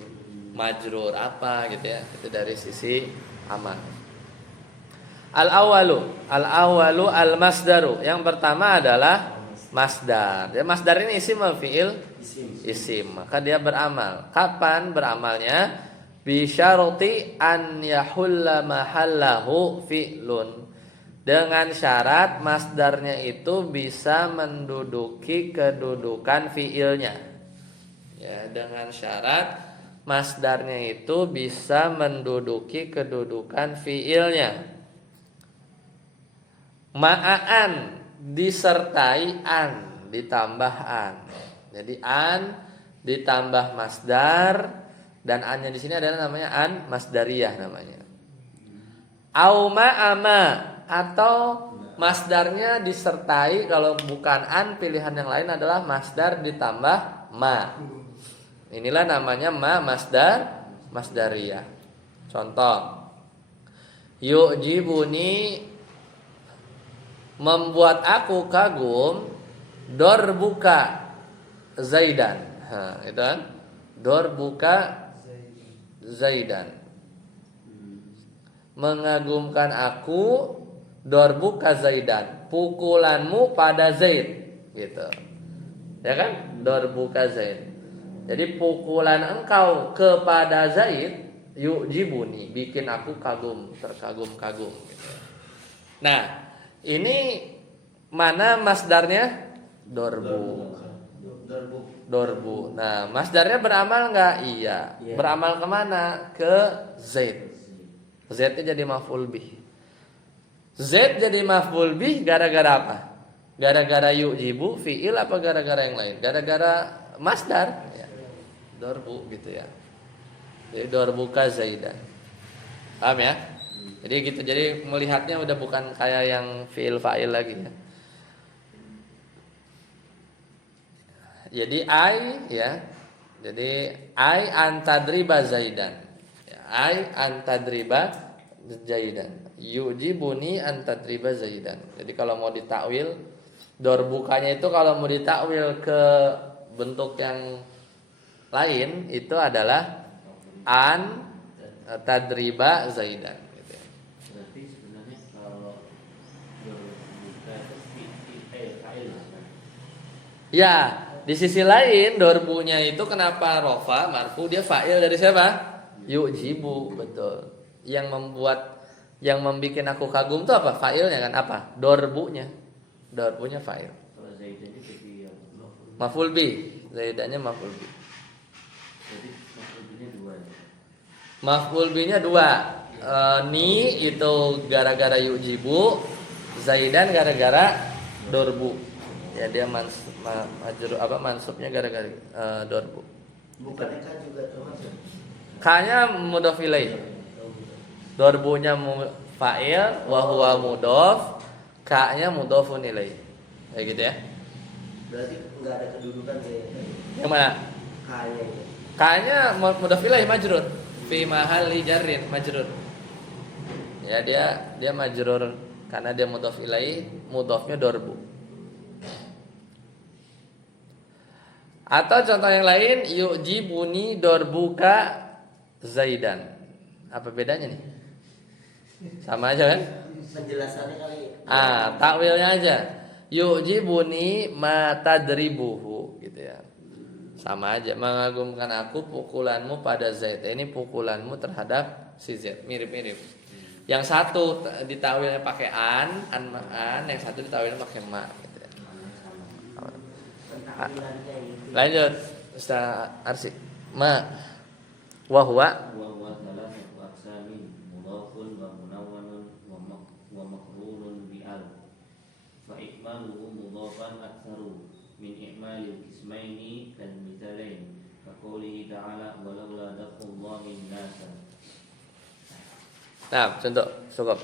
majrur apa gitu ya. Itu dari sisi amal. Al-awwalu al-masdaru. Yang pertama adalah masdar. Ya, masdar ini isim atau fiil? Isim. Maka dia beramal. Kapan beramalnya? Bi syarti an yahulla mahallahu fi'lun. Dengan syarat masdarnya itu bisa menduduki kedudukan fi'ilnya. Ya, dengan syarat masdarnya itu bisa menduduki kedudukan fi'ilnya. Ma'an disertai an, ditambah an. Jadi an ditambah masdar. Dan an-nya di sini adalah namanya an masdariyah namanya. Au ma'ama, atau masdarnya disertai, kalau bukan an pilihan yang lain adalah masdar ditambah ma. Inilah namanya ma masdariyah. Contoh, yu'jibuni, membuat aku kagum, dorbuka Zaidan. Itu kan? Dorbuka Zaidan, mengagumkan aku, dorbuka Zaidan, pukulanmu pada Zaid, gitu. Ya kan? Dorbuka Zaid. Jadi pukulan engkau kepada Zaid, yu'jibuni, bikin aku kagum, terkagum-kagum gitu. Nah, ini mana masdarnya? Dorbu. Nah, masdarnya beramal enggak? Iya. Beramal kemana? Ke Zaid. Zaidnya jadi maf'ul bih. Zaid jadi maf'ul bih gara-gara apa? Gara-gara yu'jibu fi'il apa gara-gara yang lain? Gara-gara masdar. Ya. Dorbu gitu ya. Jadi dorbuka Zaidan. Paham ya? Jadi gitu. Jadi melihatnya udah bukan kayak yang fi'il fa'il lagi ya. Jadi ya. Jadi antadriba Zaidan. Ya, antadriba Zaidan. Yujibuni antadriba Zaidan. Jadi kalau mau ditakwil, dorbukanya itu kalau mau ditakwil ke bentuk yang lain itu adalah tadriba Zaidan gitu. Berarti sebenarnya kalau berbuka itu fa'il. Ya, di sisi lain dorbunya itu kenapa rofa marfu, dia fa'il dari siapa? Yu'jibu, betul. Yang membuat aku kagum itu apa? Fa'ilnya kan apa? Dorbunya fa'il. Kalau Zaidan itu jadi Maf'ul bi, Zaidannya maf'ul bi. jadi maksudnya dua ya. Maf'ul bi-nya dua. Ni itu gara-gara yu'jibu, Zaidan gara-gara dorbu. Ya dia mansubnya gara-gara dorbu. Bukannya kan juga termasuk. K-nya mudhof ilaih. Dorbunya fa'il wa huwa mudhof, K-nya mudhofun ilaih. Kayak gitu ya. Berarti nggak ada kedudukan kayak tadi. Yang mana? K-nya itu. K-nya mudhof ilaih majrur fi mahalli jarrin majrur. Ya dia majrur karena dia mudhof ilaih, mudhofnya dorbu. Atau contoh yang lain, yu'jibuni dorbuka Zaidan. Apa bedanya nih? Sama aja kan? Penjelasannya kali. Takwilnya aja. Yu'jibuni ma tadribuhu gitu ya. Sama aja, mengagumkan aku pukulanmu pada Zaid. Ini pukulanmu terhadap si Zaid, mirip-mirip. Yang satu ditakwilnya pakai an, yang satu ditakwilnya pakai ma gitu ya. Pentakwilannya itu. Lanjut Ustaz Arsi. Ma wa huwa wa thalathatu aqsamin mudhafun wa munawwanun wa maqrunun bi al. Fa ikmaluhu mudhafan aktsaru min ikmalil qismaini kal mithalain. Ka qoulihi ta'ala walaula dafullahi nasa. Nah, contoh cukup.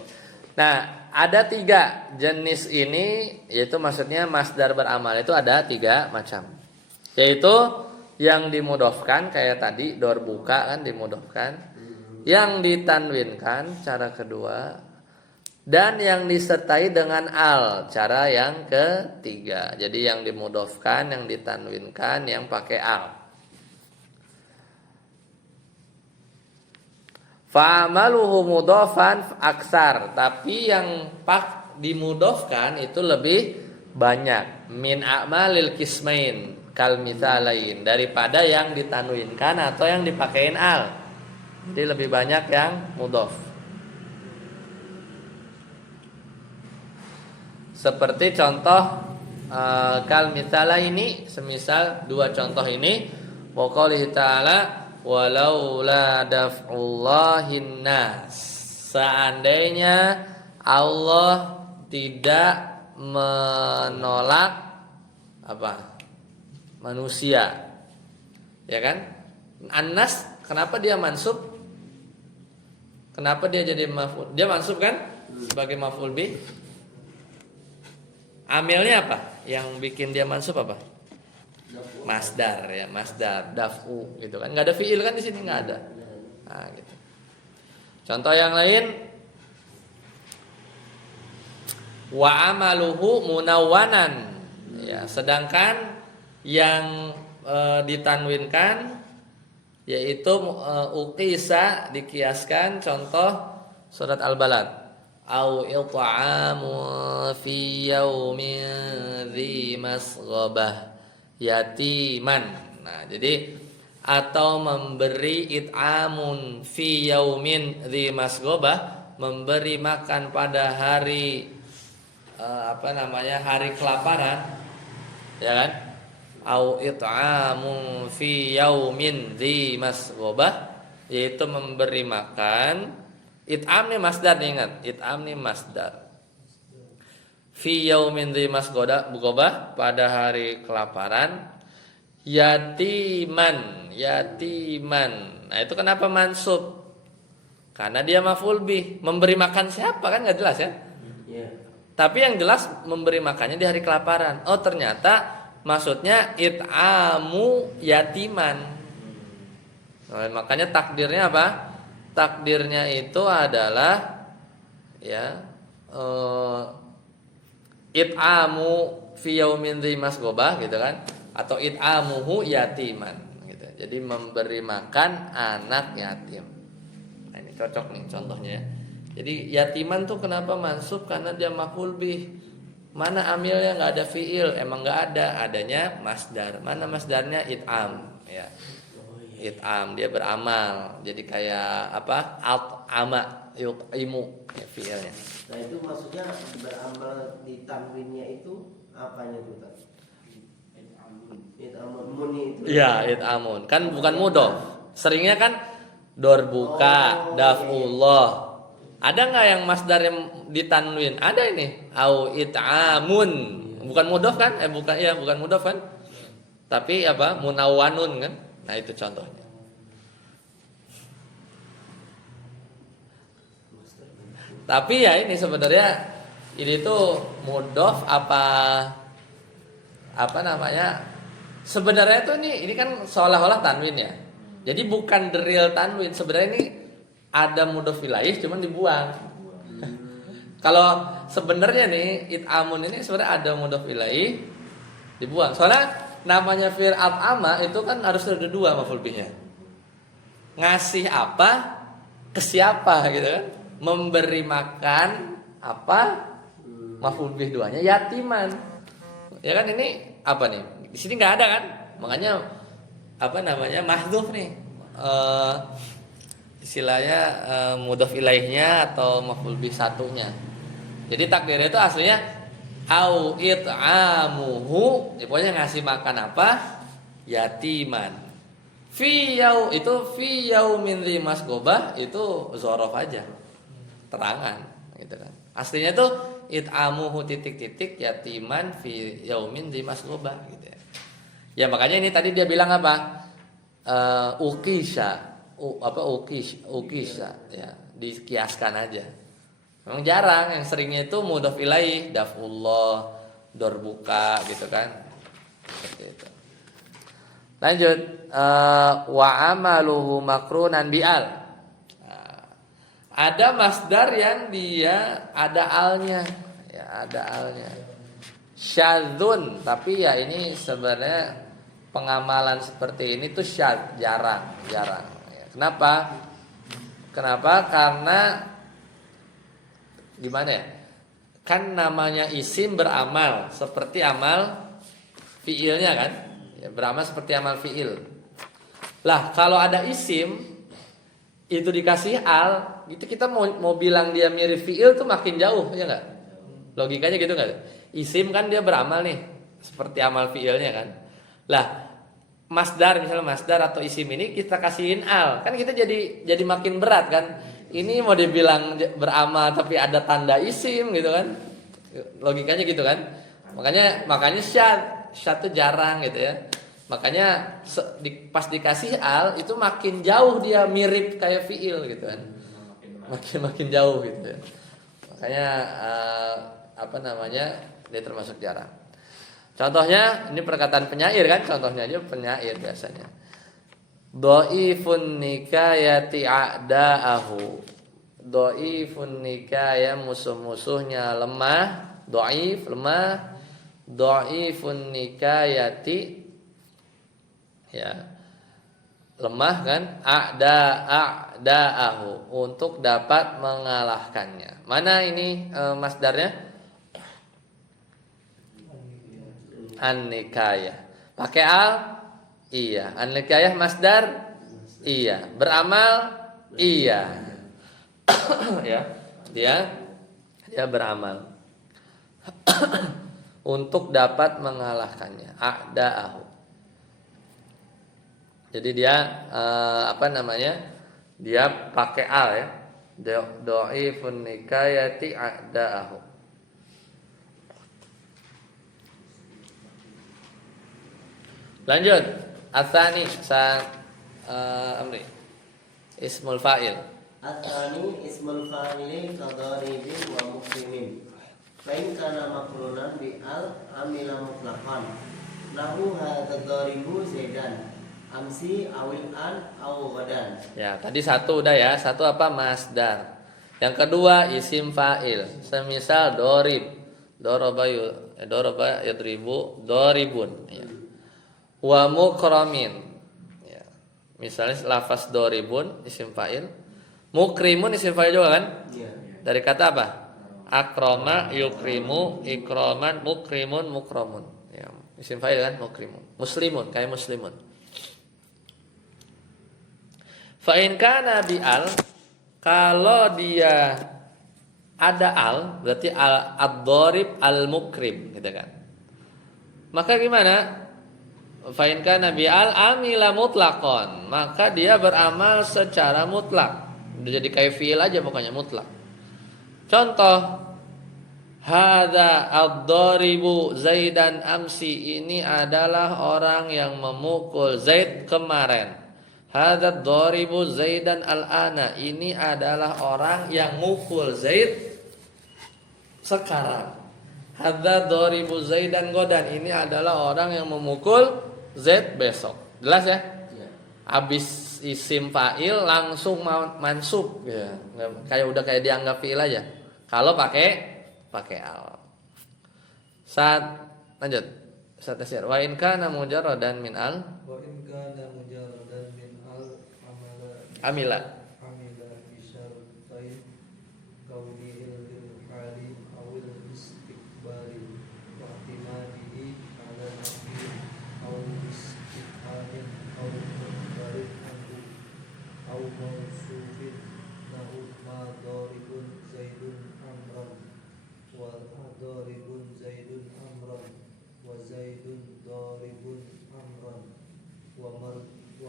Nah, ada 3 jenis ini, yaitu maksudnya masdar beramal itu ada 3 macam. Yaitu yang dimudhofkan kayak tadi dorbuka kan dimudhofkan, yang ditanwinkan cara kedua, dan yang disertai dengan al cara yang ketiga. Jadi yang dimudhofkan, yang ditanwinkan, yang pakai al. Fa'amaluhu mudhofan aksar, tapi yang dimudhofkan itu lebih banyak min a'malil kismain kal mitsalain, daripada yang ditanwinkan atau yang dipakein al. Jadi lebih banyak yang mudhof. Seperti contoh kal mitsala ini, semisal 2 contoh ini, wa qoulihi ta'ala walaula daf'ullahin nas, seandainya Allah tidak menolak apa? Manusia. Ya kan? An-nas kenapa dia mansub? Kenapa dia jadi maf'ul? Dia mansub kan sebagai maf'ul bi. Amilnya apa? Yang bikin dia mansub apa? Masdar ya, masdar, daf'u gitu kan. Enggak ada fi'il kan di sini, enggak ada. Nah, gitu. Contoh yang lain, wa amaluhu munawwanan. Ya, sedangkan yang ditanwinkan yaitu uqisa, dikiaskan, contoh surat Al-Balad. Au it'amu fi yaumin dzi masghabah yatiman. Nah, jadi atau memberi it'amun fi yaumin dzi masghabah, memberi makan pada hari hari kelaparan, ya kan? Au it'amun fi yaumin dzi masghabah, yaitu memberi makan. It'am nih masdar, ingat, it'am nih masdar. Fi yaumin dzi masghabah, pada hari kelaparan. Yatiman. Nah, itu kenapa mansub? Karena dia maf'ul bih. Memberi makan siapa kan enggak jelas ya? Iya. Tapi yang jelas memberi makannya di hari kelaparan. Oh, ternyata maksudnya it'amu yatiman. Nah, makanya takdirnya apa? Takdirnya itu adalah ya it'amu fi yaumin dzi masghabah gitu kan, atau it'amuhu yatiman gitu. Jadi memberi makan anak yatim. Nah, ini cocok nih contohnya ya. Jadi yatiman tuh kenapa mansub? Karena dia maf'ul bih. Mana amilnya? Nggak ada fiil, emang nggak ada, adanya masdar. Mana masdarnya? It'am, ya. It'am, dia beramal. Jadi kayak apa? At'ama, yut'imu, ya, fiilnya. Nah itu maksudnya beramal di tanwinnya itu apanya tuh Ustaz? It'amun muni itu. Iya, it'amun. Kan bukan mudhof. Seringnya kan dorbuka, daf'ullah. Ada nggak yang masdar yang ditanwin? Ada ini. Au it'amun. Bukan mudhof kan? Bukan, ya, bukan mudhof kan? Tapi apa? Munawwanun kan? Nah, itu contohnya. Tapi ya ini sebenarnya ini tuh mudhof apa namanya? Sebenarnya tuh ini kan seolah-olah tanwin ya. Jadi bukan the real tanwin. Sebenarnya ini ada mudhof ilaih cuman dibuang. Kalau sebenarnya nih it'amun ini sebenarnya ada mudhof ilaih dibuang. Soalnya namanya fi'il at'ama itu kan harus ada dua maf'ul bihnya. Ngasih apa ke siapa gitu kan? Memberi makan apa? Maf'ul bih duanya yatiman. Ya kan ini apa nih? Di sini nggak ada kan? Makanya apa namanya? Mahdhuf nih. Istilahnya mudhof ilaihnya atau maf'ul bih satunya. Jadi takdirnya itu aslinya au it'amuhu, ya, pokoknya ngasih makan apa? Yatiman. Fi yaumin dzi masghobah itu zorof aja. Terangan gitu kan. Aslinya tuh it'amuhu titik-titik yatiman fi yaumin dzi masghobah gitu ya. Ya makanya ini tadi dia bilang apa? Ukisha ya, dikiaskan aja. Memang jarang, yang seringnya itu mudhof ilaih, daf'ullah, dorbuka gitu kan. Seperti itu. Lanjut, wa amaluhu makrunan bi'al. Ada masdar yang dia ada alnya, ya ada alnya. Syadzun, tapi ya ini sebenarnya pengamalan seperti ini tuh syadz, jarang. Kenapa? Karena gimana ya? Kan namanya isim beramal seperti amal fiilnya kan? Ya, beramal seperti amal fiil. Lah, kalau ada isim itu dikasih al, gitu kita mau bilang dia mirip fiil tuh makin jauh, ya enggak? Logikanya gitu enggak? Isim kan dia beramal nih seperti amal fiilnya kan? Lah, masdar misalnya masdar atau isim ini kita kasihin al, kan kita jadi makin berat kan? Ini mau dibilang beramal tapi ada tanda isim gitu kan? Logikanya gitu kan? Makanya syad itu jarang gitu ya. Makanya pas dikasih al itu makin jauh dia mirip kayak fiil gitu kan. Makin jauh gitu ya. Makanya apa namanya? Dia termasuk jarang. Contohnya ini perkataan penyair kan? Contohnya aja penyair biasanya. Dhaifun nikayati a'da'ahu. Dhaifun nikaya musuh-musuhnya lemah, dhaif lemah. Dhaifun nikayati ya lemah kan? A'da'ahu untuk dapat mengalahkannya. Mana ini masdarnya? An-nikayah. Pakai al? Iya. An-nikayah masdar? Iya. Beramal? Iya. Ya. Dia beramal. Untuk dapat mengalahkannya. A'da'ahu. Jadi dia apa namanya? Dia pakai al ya. Dhaifun nikayati a'da'ahu. Lanjut. Atsani Amri. Ismul fa'il. Atsani ismul fa'ili kadaribin wa mukrimin. Fa'in kana makrunan bi al amila mutlaqan. Lahu hadzal daribu zaidan. Amsi awil an aw ghadan. Ya, tadi satu udah ya. Satu apa? Masdar. Yang kedua isim fa'il. Semisal dorib. Doroba yadribu doribun ya. Wa mukramin ya. Misalnya lafaz doribun isim fa'il, mukrimun isim fa'il juga kan? Iya. Dari kata apa? akroma yukrimu ikroman mukrimun mukromun. Ya, isim fa'il kan mukrimun. Muslimun kayak muslimun. Fa in kana bi al, kalau dia ada al berarti al ad-dharib al mukrim gitu kan. Maka gimana? Fa in kana bi al amila mutlaqan, maka dia beramal secara mutlak. Udah jadi kayak fiil aja pokoknya mutlak. Contoh, hadza ad-dharibu Zaidan amsi, ini adalah orang yang memukul Zaid kemarin. Hadza ad-dharibu Zaidan al-ana, ini adalah orang yang mukul Zaid sekarang. Hadza ad-dharibu Zaidan godan, ini adalah orang yang memukul Zaid besok. Jelas ya? Habis isim fa'il langsung mansub ya. Kayak udah kayak dianggap fi'il aja. Kalau pakai al. Lanjut. Saat tasir. Wa in kana mujarradan min al. Wa in kana mujarradan min al Amila. bisyartain kaunihil lil hali awil istiqbali wa ihtimalihi ala nafi aw istiqamin aw mubarik anhu aw mausufin nahu ma daribun zaidun amran wa daribun zaidun amran wa zaidun daribun amran wa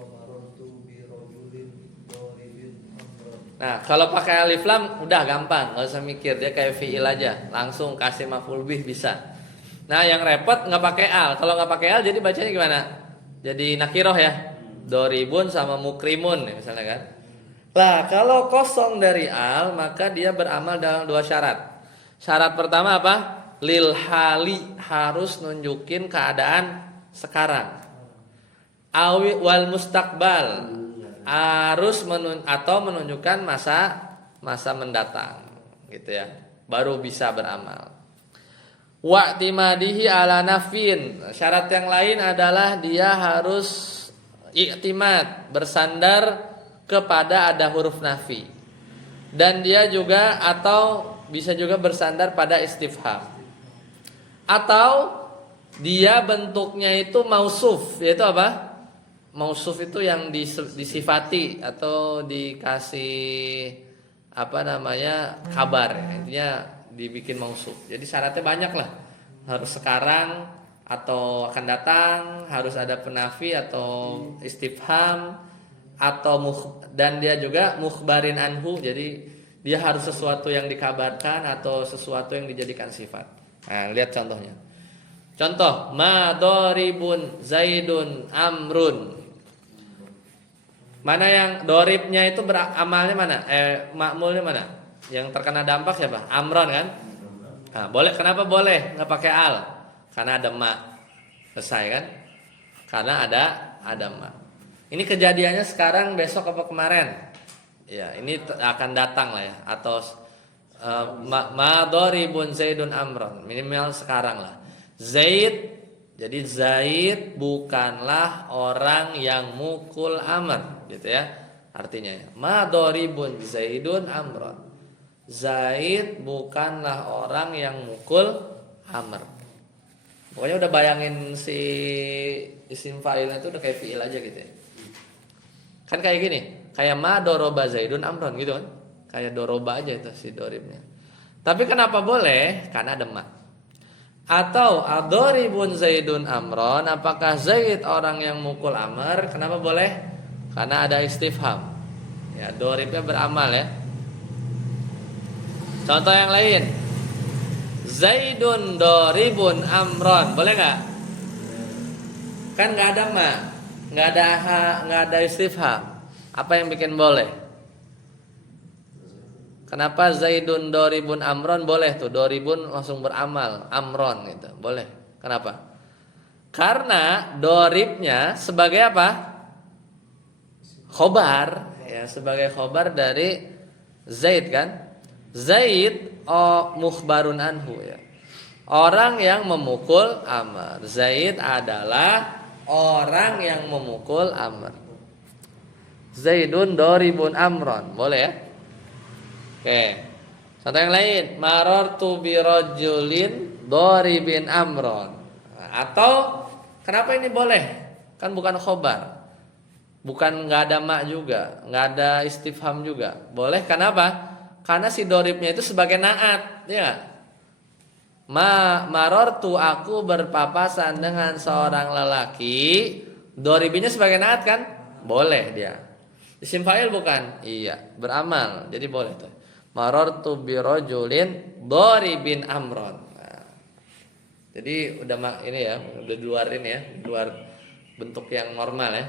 marartu bi rajulin daribin amran. Nah, kalau pakai alif lam udah gampang, nggak usah mikir, dia kayak fiil aja, langsung kasih maf'ul bih bisa. Nah, yang repot nggak pakai al. Kalau nggak pakai al, jadi bacanya gimana? Jadi nakiroh ya, doribun sama mukrimun misalnya kan. Lah, kalau kosong dari al, maka dia beramal dalam dua syarat. Syarat pertama apa? Lil hali, harus nunjukin keadaan sekarang. Awi wal mustaqbal, harus menunjukkan masa mendatang gitu ya, baru bisa beramal. Wa'timadihi ala nafin, syarat yang lain adalah dia harus i'timad, bersandar kepada ada huruf nafi, dan dia juga atau bisa juga bersandar pada istifham, atau dia bentuknya itu mausuf, yaitu apa? Mausuf itu yang disifati atau dikasih kabar, intinya dibikin mausuf. Jadi syaratnya banyak lah, harus sekarang atau akan datang, harus ada penafi atau istifham dan dia juga mukhbarin anhu, jadi dia harus sesuatu yang dikabarkan atau sesuatu yang dijadikan sifat. Nah, lihat contohnya. Contoh, ma doribun Zaidun amrun. Mana yang doribnya itu beramalnya mana? Makmulnya mana? Yang terkena dampak siapa? Amron kan? Nah, boleh. Kenapa boleh nggak pakai al? Karena ada ma. Selesai kan? Karena ada ma. Ini kejadiannya sekarang, besok apa kemarin? Ya, ini akan datang lah ya. Atau ma doribun Zaidun amron. Minimal sekarang lah. Zaid, jadi Zaid bukanlah orang yang mukul Amr, gitu ya. Artinya ya, ma doribun Zaidun amron. Zaid bukanlah orang yang mukul Amr. Pokoknya udah bayangin si isim fa'ilnya itu udah kayak fi'il aja gitu ya. Kan kayak gini, kayak ma doroba Zaidun amron gitu kan. Kayak doroba aja itu si doribnya. Tapi kenapa boleh? Karena ada ma. Atau adoribun Zaidun amron, apakah Zaid orang yang mukul Amr? Kenapa boleh? Karena ada istifham. Ya, doribnya beramal ya. Contoh yang lain, Zaidun doribun amron, boleh nggak? Kan nggak ada ma, nggak ada istifham. Apa yang bikin boleh? Kenapa Zaidun doribun amron boleh tuh, doribun langsung beramal, amron gitu, boleh. Kenapa? Karena doribnya sebagai apa? Khobar, ya, sebagai khobar dari Zaid kan? Zaid mukhbarun anhu ya. Orang yang memukul Amr. Zaid adalah orang yang memukul Amr. Zaidun doribun amron, boleh ya? Oke. Contoh yang lain, marartu bi rajulin daribin amron. Atau kenapa ini boleh? Kan bukan khobar. Bukan nggak ada mak juga, nggak ada istifham juga. Boleh kenapa? Karena si doribnya itu sebagai naat, ya. Marartu aku berpapasan dengan seorang lelaki, doribinya sebagai naat kan? Boleh dia. Isim fa'il bukan? Iya, beramal. Jadi boleh tuh. Marartu bi rajulin daribin amron. Nah, jadi udah ini ya, udah luarin ya, luar bentuk yang normal ya.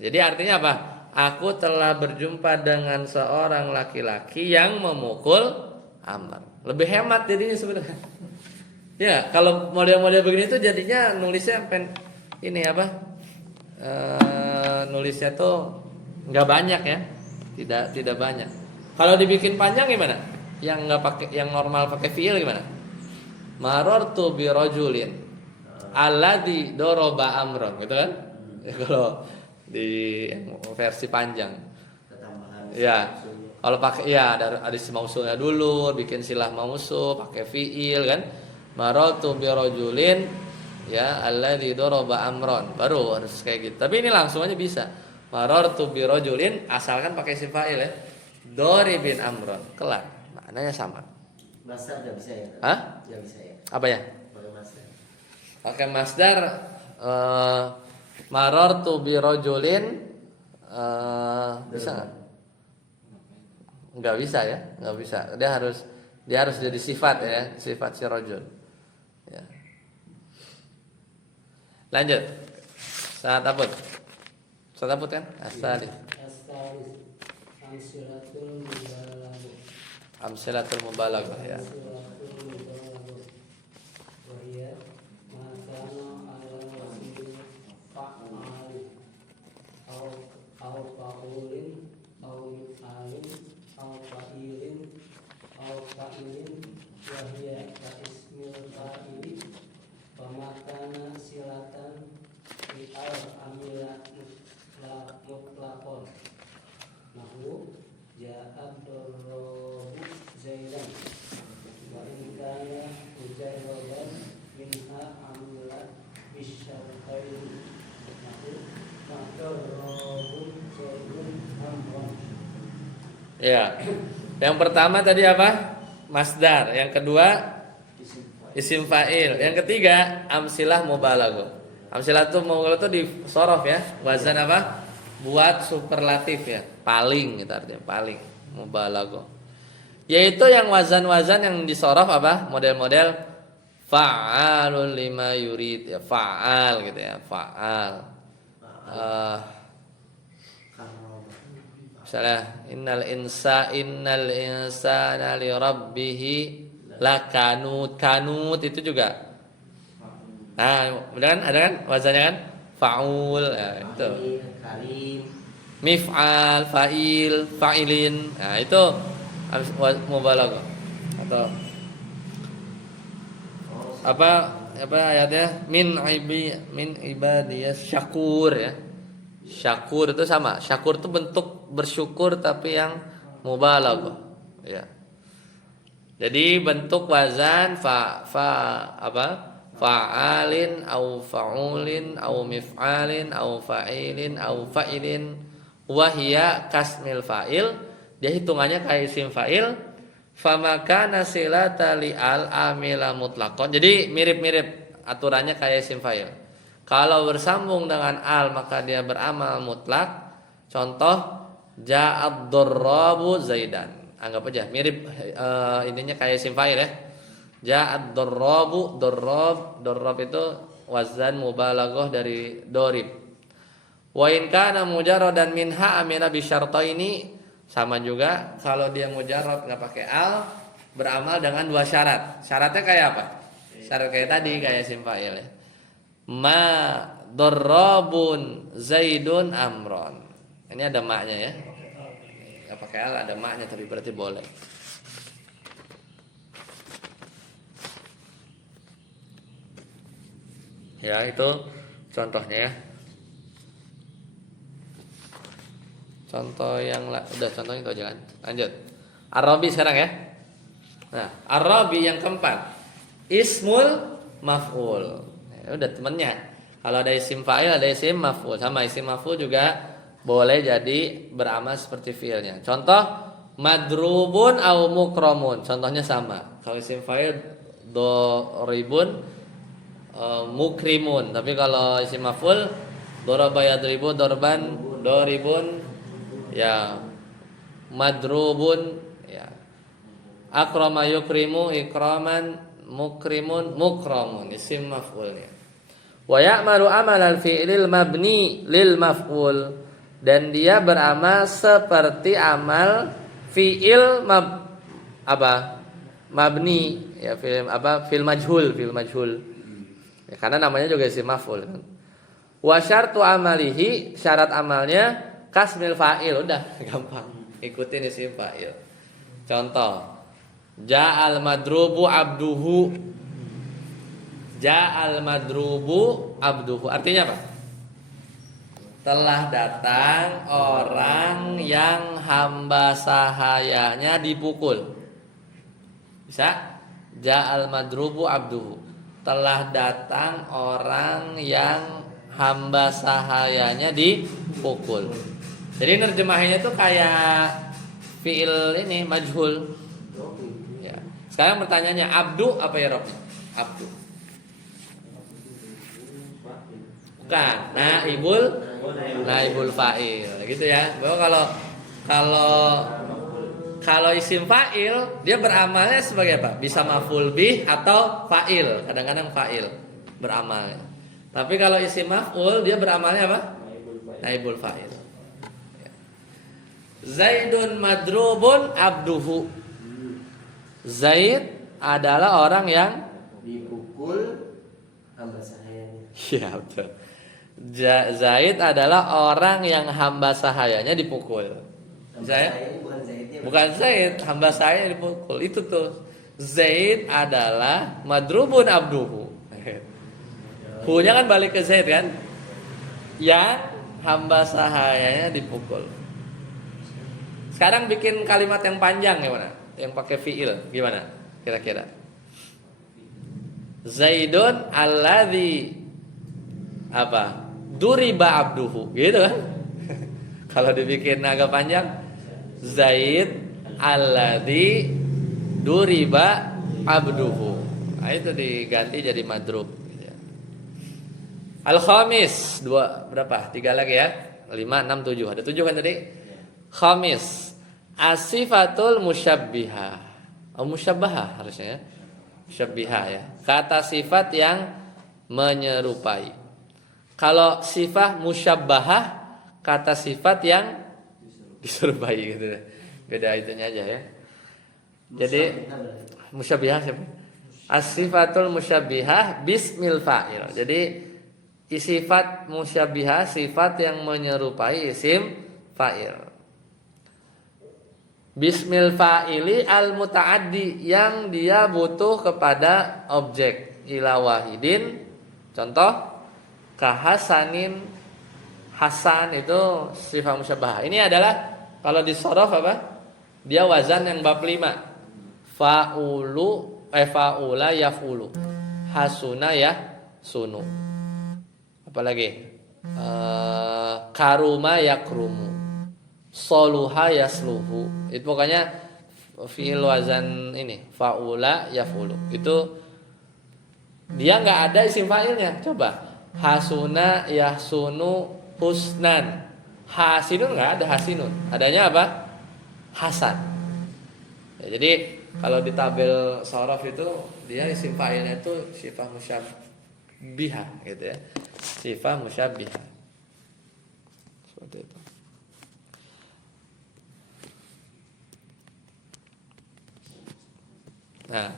Jadi artinya apa? Aku telah berjumpa dengan seorang laki-laki yang memukul Amr. Lebih hemat jadinya sebenarnya. Ya, kalau model-model begini tuh jadinya nulisnya ini apa? Nulisnya tuh nggak banyak ya, tidak banyak. Kalau dibikin panjang gimana? Yang nggak pakai, yang normal pakai fiil gimana? Marartu bi rajulin alladzi daraba amron, gitu kan? Ya, kalau di versi panjang. Ketambahan. Ya. Kalau pakai ya ada isim mausulnya dulu, bikin silah mausul, pakai fiil kan. Marartu bi rajulin ya alladzi daraba amron. Baru harus kayak gitu. Tapi ini langsung aja bisa. Marartu bi rajulin asalkan pakai isim fa'il ya. Daribin amron. Kelar. Maknanya sama. Masdar nggak bisa ya? Hah? Nggak bisa ya? Apa ya? Pakai masdar. Pakai masdar marartu bi rajulin bisa nggak? Nggak bisa ya, nggak bisa. Dia harus jadi sifat ya, sifat si rajul. Ya. Lanjut. Saat abut kan? Asali. Astalis amsilatul mubalaghah. Amsilatul mubalaghah ya. Amsilatul mubalaghah. Wa hiya ma kana ala wasil fa'al au fa'ulin au mif'alin au fa'ilin wa hiya ka ismil fa'ili wa ma kana silatan fi al-amila mutlaqon nahu ja'ad darrabu zaidan wa in kana mujarradan minha amila bisyartain nahu darrabu zaidun amran. Ya. Yang pertama tadi apa? Masdar. Yang kedua isim fa'il. Yang ketiga amsilah mubalaghah. Amsilah itu mubalaghah itu di sorof ya. Wazan apa? Buat superlatif ya. Paling gitu artinya, paling mubalaghah. Yaitu yang wazan-wazan yang di sorof apa? Model-model fa'alul lima yurid ya, fa'al gitu ya, fa'al. Misalnya innal insana li rabbih lakanut. Kanut itu juga. Nah, benar kan? Ada kan wazannya kan? Faul ya, itu. Karim. Mif'al, fa'il, fa'ilin. Nah, itu mubalaghah. Atau apa ayatnya? Min ibadiyas syakur ya. Syakur itu sama. Syakur itu bentuk bersyukur tapi yang mubalaghah. Ya. Jadi bentuk wazan fa'alin au fa'ulin au mif'alin au fa'ilin au fa'ilin wahia kasmil fa'il. Dia hitungannya kayak isim fa'il. Famakana silata li'al amila mutlaqon. Jadi mirip-mirip aturannya kayak isim fa'il. Kalau bersambung dengan al maka dia beramal mutlak. Contoh ja'ad darrabu zaidan. Anggap aja mirip ininya kayak isim fa'il ya. Ja'ad darrabu, darrab itu wazan mubalaghah dari dorib. Wa in kana mujarradan minha amila bi syartaini, sama juga kalau dia mujarrad enggak pakai al beramal dengan dua syarat. Syaratnya kayak apa? Syarat kayak tadi kayak isim fa'il ya. Ma darrabun zaidun amron. Ini ada maknya ya. Enggak pakai al ada maknya tapi berarti boleh. Ya itu contohnya ya. Contoh yang udah contohnya itu aja kan. Lanjut. Arabi sekarang ya. Nah, ar-rabi yang keempat, ismul maf'ul. Ya, udah temennya. Kalau ada isim fa'il, ada isim maf'ul. Sama isim maf'ul juga boleh jadi beramal seperti fiilnya. Contoh, madrubun au mukramun. Contohnya sama. Kalau isim fa'il doribun mukrimun. Tapi kalau isim maf'ul doraba yadribu dorban doribun ya madrubun ya akrama yukrimu ikraman mukrimun mukramun isim maf'ulnya. Wa ya'malu amalal fi'lil mabni lil maf'ul, dan dia beramal seperti amal fi'il mabni ya fil majhul ya, karena namanya juga isim maf'ul kan. Wa syartu amalihi, syarat amalnya kasmil fa'il, udah gampang ikutin isim fa'il. Contoh, ja'al madrubu abduhu. Ja'al madrubu abduhu artinya apa? Telah datang orang yang hamba sahayanya dipukul. Bisa? Ja'al madrubu abduhu. Telah datang orang yang hamba sahayanya dipukul. Jadi nerjemahannya tuh kayak fiil ini majhul. Ya. Sekarang pertanyaannya abdu apa ya Rob? Abdu. Bukan, naibul fa'il gitu ya. Bahwa kalau isim fa'il dia beramalnya sebagai apa? Bisa maf'ul bih atau fa'il. Kadang-kadang fa'il beramalnya. Tapi kalau isim maf'ul dia beramalnya apa? Naibul fa'il. Zaidun madrubun abduhu. Zaid adalah orang yang dipukul hamba sahayanya. Iya betul. Zaid adalah orang yang hamba sahayanya dipukul. Saya bukan Zaid, hamba saya dipukul. Itu tuh Zaid adalah madrubun abduhu. Hu-nya kan balik ke Zaid kan? Yang hamba sahayanya dipukul. Sekarang bikin kalimat yang panjang gimana? Yang pakai fiil gimana? Kira-kira. Zaidun alladzi apa? Duriba abduhu, gitu kan? Kalau dibikin agak panjang, Zaid alladzi duriba abduhu. Nah, itu diganti jadi madrub. Al-khamis, berapa? 3 lagi ya. 5, 6, 7. Ada 7 kan tadi? Khamis, asifatul musyabbihah. Musyabbahah harusnya ya. Musyabbihah ya. Kata sifat yang menyerupai. Kalau sifat musyabbahah, kata sifat yang diserupai gitu. Beda itunya aja ya. Jadi musyabbihah siapa? As-sifatul musyabbihah bismil fa'il. Jadi sifat musyabbihah sifat yang menyerupai isim fa'il. Bismil fa'ili al muta'addi yang dia butuh kepada objek ila wahidin. Contoh kahasanin, hasan itu sifat musyabbahah. Ini adalah kalau di shorof apa? Dia wazan yang bab 5. Fa'ula yaf'ulu. Hasuna yahsunu. Apalagi? Karuma yakrumu. Soluha yasluhu. Itu pokoknya fi'il wazan ini, fa'ula yaf'ulu. Itu dia enggak ada isim fa'ilnya. Coba. Hasuna yahsunu husnan. Hasinun enggak ada hasinun. Adanya apa? Hasan. Ya, jadi kalau di tabel shorof itu dia isim fa'ilnya itu sifat musyabbihah gitu ya. Sifat musyabbihah. Seperti itu. Nah.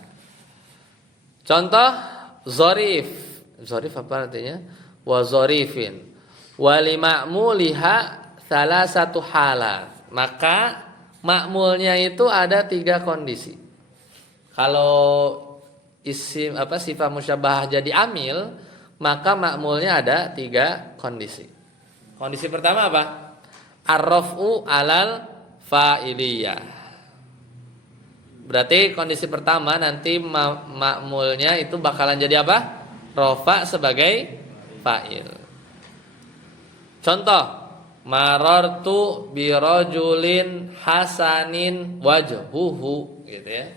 Contoh zorif. Zorif apa artinya? Wa zorifin. Wa li ma'muliha salah satu halat. Maka makmulnya itu ada 3 kondisi. Kalau isim sifat musyabbahah jadi amil, maka makmulnya ada 3 kondisi. Kondisi pertama apa? Ar-raf'u alal fa'iliyah. Berarti kondisi pertama nanti ma'mulnya itu bakalan jadi apa? Rofa sebagai fa'il. Contoh, marartu birojulin hasanin wajhuhu, gitu ya.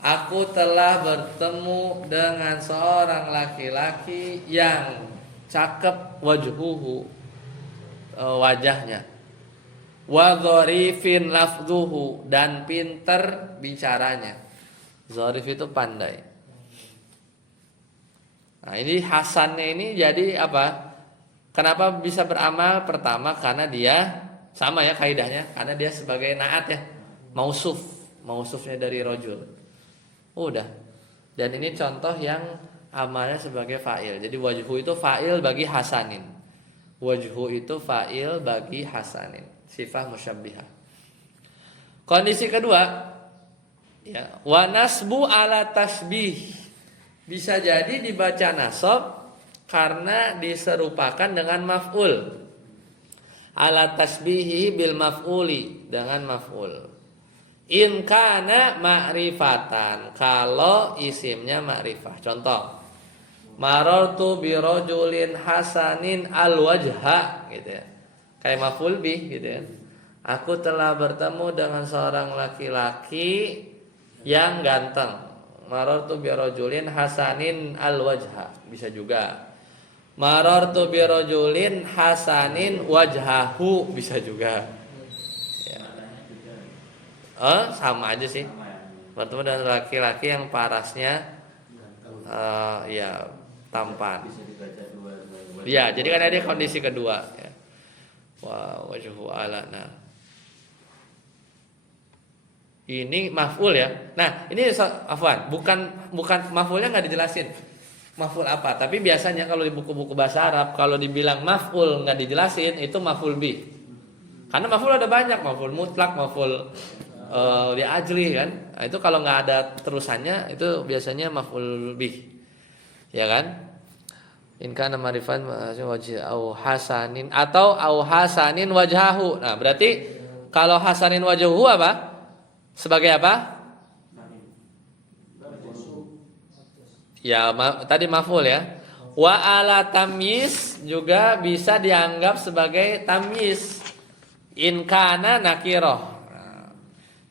Aku telah bertemu dengan seorang laki-laki yang cakep wajhuhu, wajahnya. Wa dzarifin lafdhuhu, dan pinter bicaranya. Dzarif itu pandai. Nah, ini hasannya ini jadi apa? Kenapa bisa beramal? Pertama karena dia sama ya kaidahnya, karena dia sebagai naat ya, mausufnya dari rojul. Udah. Dan ini contoh yang amalnya sebagai fa'il. Jadi wajhu itu fa'il bagi hasanin. Wajhu itu fa'il bagi hasanin. Sifah musyabbihah. Kondisi kedua, ya, wa nasbu ala tasbih. Bisa jadi dibaca nasab karena diserupakan dengan maf'ul. Ala tasbihi bil maf'uli, dengan maf'ul. In kana ma'rifatan, kalau isimnya ma'rifah. Contoh, marartu birojulin hasanin al-wajha, gitu ya. Kayak maf'ul bih, gitu ya. Aku telah bertemu dengan seorang laki-laki yang ganteng. Marartu birojulin hasanin al-wajha, bisa juga. Marartu birojulin hasanin wajhahu, bisa juga. Sama aja sih. Bertemu dengan laki-laki yang parasnya ya tampan. Ya, jadi kan ada kondisi kedua ya. Wajhu ala. Nah, ini maf'ul ya. Nah, ini afwan, bukan maf'ulnya nggak dijelasin. Maf'ul apa? Tapi biasanya kalau di buku-buku bahasa Arab kalau dibilang maf'ul nggak dijelasin itu maf'ul bih. Karena maf'ul ada banyak, maf'ul mutlak, maf'ul di ajli kan. Nah, itu kalau nggak ada terusannya itu biasanya maf'ul bih. Ya kan? In kana marifan wajh au hasanin atau au hasanin wajhahu. Nah, berarti kalau hasanin wajhahu apa? Sebagai apa? Ya, tadi maf'ul ya. Wa ala tamyiz juga bisa dianggap sebagai tamyiz. In kana nakirah. Nah,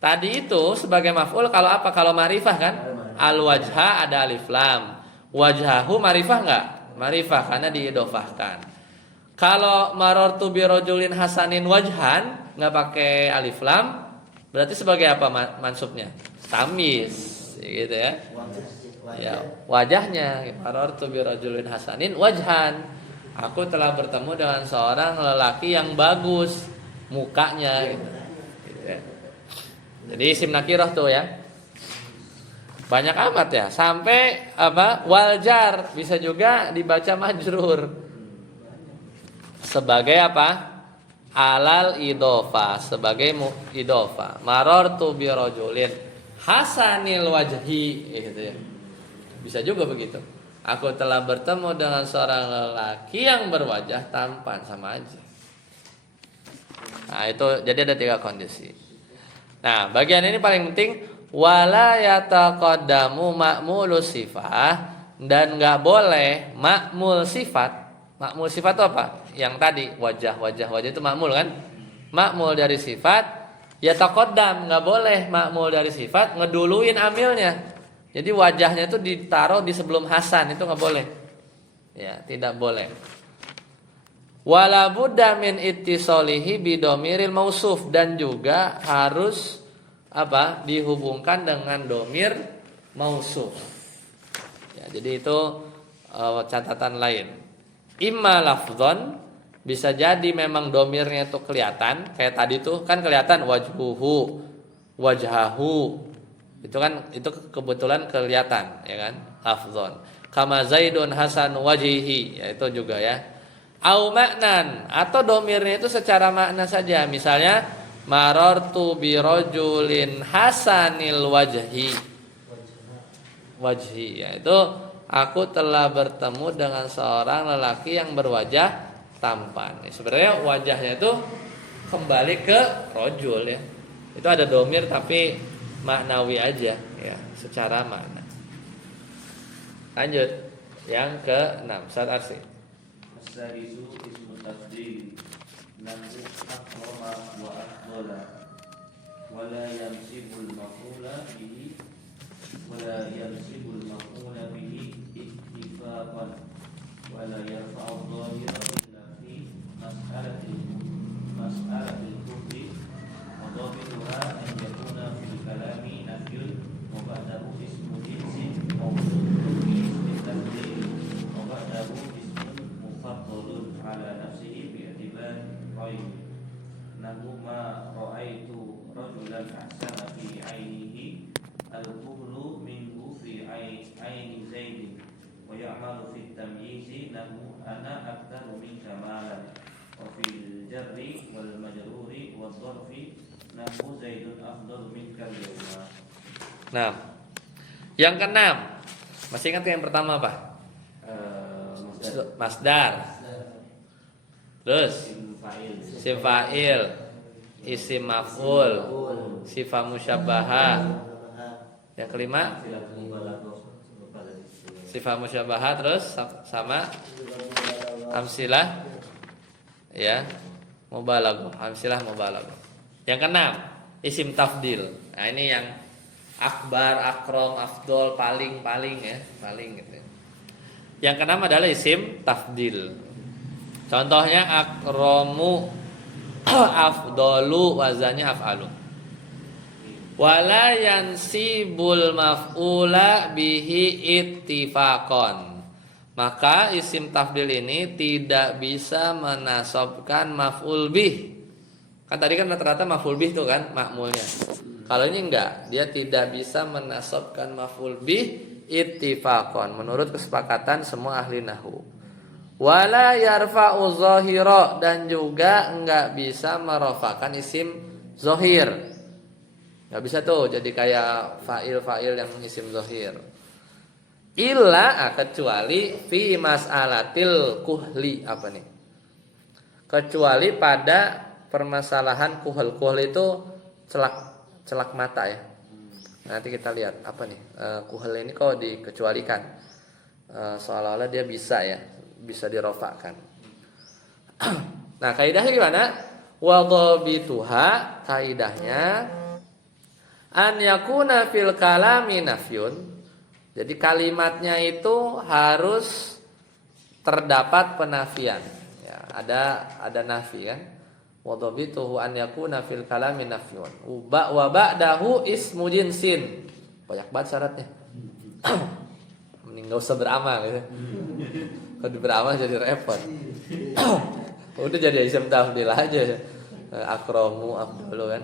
tadi itu sebagai maf'ul kalau apa? Kalau ma'rifah kan? Al wajha ada alif lam. Wajhahu ma'rifah enggak? Ma'rifah karena diidofahkan. Kalau marartu birojulin hasanin wajhan nggak pakai alif lam, berarti sebagai apa mansubnya? Tamyiz, gitu ya. Ya, wajahnya. Marartu birojulin hasanin wajhan. Aku telah bertemu dengan seorang lelaki yang bagus mukanya, gitu ya. Jadi isim nakirah tuh ya. Banyak amat ya, sampai apa? Waljar bisa juga dibaca majrur. Sebagai apa? Alal idofa, sebagai idofa. Marartu bi rajulin hasanil wajhi, gitu ya. Bisa juga begitu. Aku telah bertemu dengan seorang lelaki yang berwajah tampan, sama aja. Nah, itu jadi ada 3 kondisi. Nah, bagian ini paling penting. Wala yataqaddamu ma'mulu sifah, dan enggak boleh ma'mul sifat. Ma'mul sifat itu apa? Yang tadi wajah itu ma'mul kan? Ma'mul dari sifat yataqaddam, enggak boleh ma'mul dari sifat ngeduluin amilnya. Jadi wajahnya itu ditaruh di sebelum hasan, itu enggak boleh. Ya, tidak boleh. Wala budda min ittisalihi bidomiril mausuf, dan juga harus apa? Dihubungkan dengan domir mausuf. Ya, jadi itu catatan lain. Imma lafdzon, bisa jadi memang domirnya itu kelihatan, kayak tadi tuh kan kelihatan wajhuhu, wajhahu. Itu kan itu kebetulan kelihatan, ya kan? Lafdzon. Kama Zaidun hasan wajhihi, ya itu juga ya. Au maknan, atau domirnya itu secara makna saja. Misalnya marartu birojulin hasanil wajhi, yaitu aku telah bertemu dengan seorang lelaki yang berwajah tampan. Sebenarnya wajahnya itu kembali ke rojul ya. Itu ada domir tapi maknawi aja ya, secara makna. Lanjut yang ke-6 Ustaz Arsi. As-sadisu ismu tafdil nahu akrama wa afdala wala yansibul maf'ula bihi ittifaqan wala yarfa'u dhahira illa fi mas'alatil kufri wa dhabituha an yakuna fil kalami nafyun wa ba'dahu ismu jinsin mawsufun bi tafdil wa ba'dahu ismun mufaddalun ala nafsihi bi i'tibar qaid nahu ma ra'aitu rajulan ahsana fi 'ainihi al-buhlu minhu fi 'aini zaidin wa ya'malu fi tamyizi nahu ana aktsaru minka malan wa fil jarri wal majruri wad dharfi nahu zaidun afdalu minka al-yawma. Nah, yang ke-6 masih ingat yang pertama apa? Masdar. Terus isim fa'il, isim maf'ul, sifat musyabbahah. Yang kelima sifat musyabbahah, terus sama amsilah ya, mubalaghah, amsilah mubalaghah. Yang keenam isim tafdil. Nah, ini yang akbar, akram, afdol, paling ya, paling gitu. Yang keenam adalah isim tafdil. Contohnya akramu, afdolu, wazannya af'alu. Wala yansibul maf'ula bihi ittifaqan. Maka isim tafdil ini tidak bisa menasabkan maf'ul bih. Kan tadi kan rata-rata maf'ul bih itu kan makmulnya. Kalau ini enggak, dia tidak bisa menasabkan maf'ul bih ittifaqan menurut kesepakatan semua ahli nahwu. Wala yarfa'u zahira, dan juga enggak bisa merafakan isim zahir. Enggak bisa tuh jadi kayak fa'il yang isim zahir. Illa, kecuali fi mas'alatil kuhli. Apa nih? Kecuali pada permasalahan kuhul. Kuhul itu celak mata ya. Nanti kita lihat apa nih, kuhul ini kok dikecualikan, seolah-olah dia bisa ya, bisa dirofakkan. Nah, kaidahnya gimana? Wa dhabituha, kaidahnya an yakuna fil kalami nafyun. Jadi kalimatnya itu harus terdapat penafian. Ya, ada nafi kan? Wa dhabituhu an yakuna fil kalami nafyun. Wa ba'dahu ismu jinsin. Banyak banget syaratnya. Mending enggak usah beramal gitu. Kalau beramal jadi repot. Udah jadi isim tafdil aja. Akramu, afdalu kan.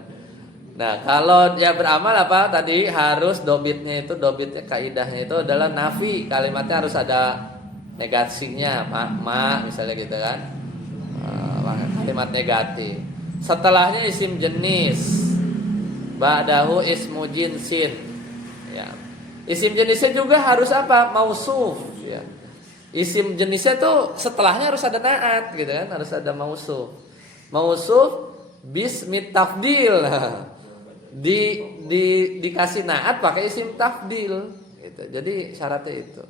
Nah, kalau dia beramal apa tadi, harus dobitnya kaidahnya itu adalah nafi, kalimatnya harus ada negasinya, ma misalnya gitu kan, kalimat negatif. Setelahnya isim jenis, ba'dahu ismu jinsin, ya. Isim jenisnya juga harus apa, mausuf, ya. Isim jenisnya tuh setelahnya harus ada naat gitu kan, harus ada mausuf bismi tafdil. Dikasih naat pakai isim tafdil gitu. Jadi syaratnya itu.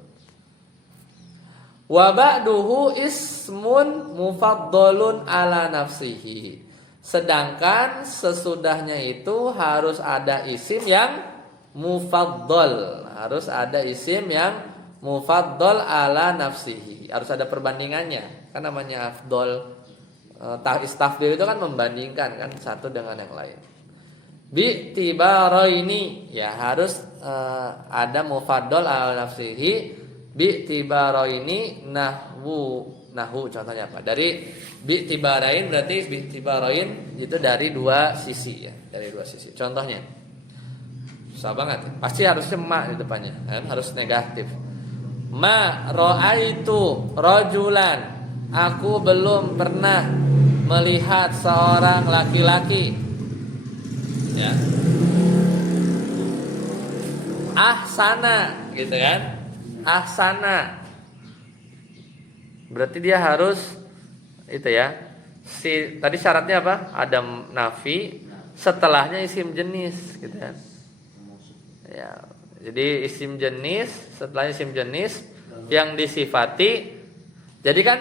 Wa ba'duhu ismun mufaddalun ala nafsihi. Sedangkan sesudahnya itu harus ada isim yang mufaddal, harus ada isim yang mufaddal ala nafsihi. Harus ada perbandingannya. Kan namanya afdal, tafdil itu kan membandingkan kan satu dengan yang lain. Bi'tibaraini, ya harus ada mufaddal ala nafsihi. Bi'tibaraini nahwu contohnya apa? Dari bi'tibarain berarti bi'tibarain itu dari dua sisi ya, dari dua sisi. Contohnya susah banget, pasti harusnya ma di depannya kan, harus negatif. Ma ra'aitu rajulan, aku belum pernah melihat seorang laki-laki. Ya. Ahsana gitu kan? Ahsana. Berarti dia harus itu ya. Tadi syaratnya apa? Ada nafi, setelahnya isim jenis gitu kan. Ya. Jadi isim jenis, setelah isim jenis yang disifati, jadi kan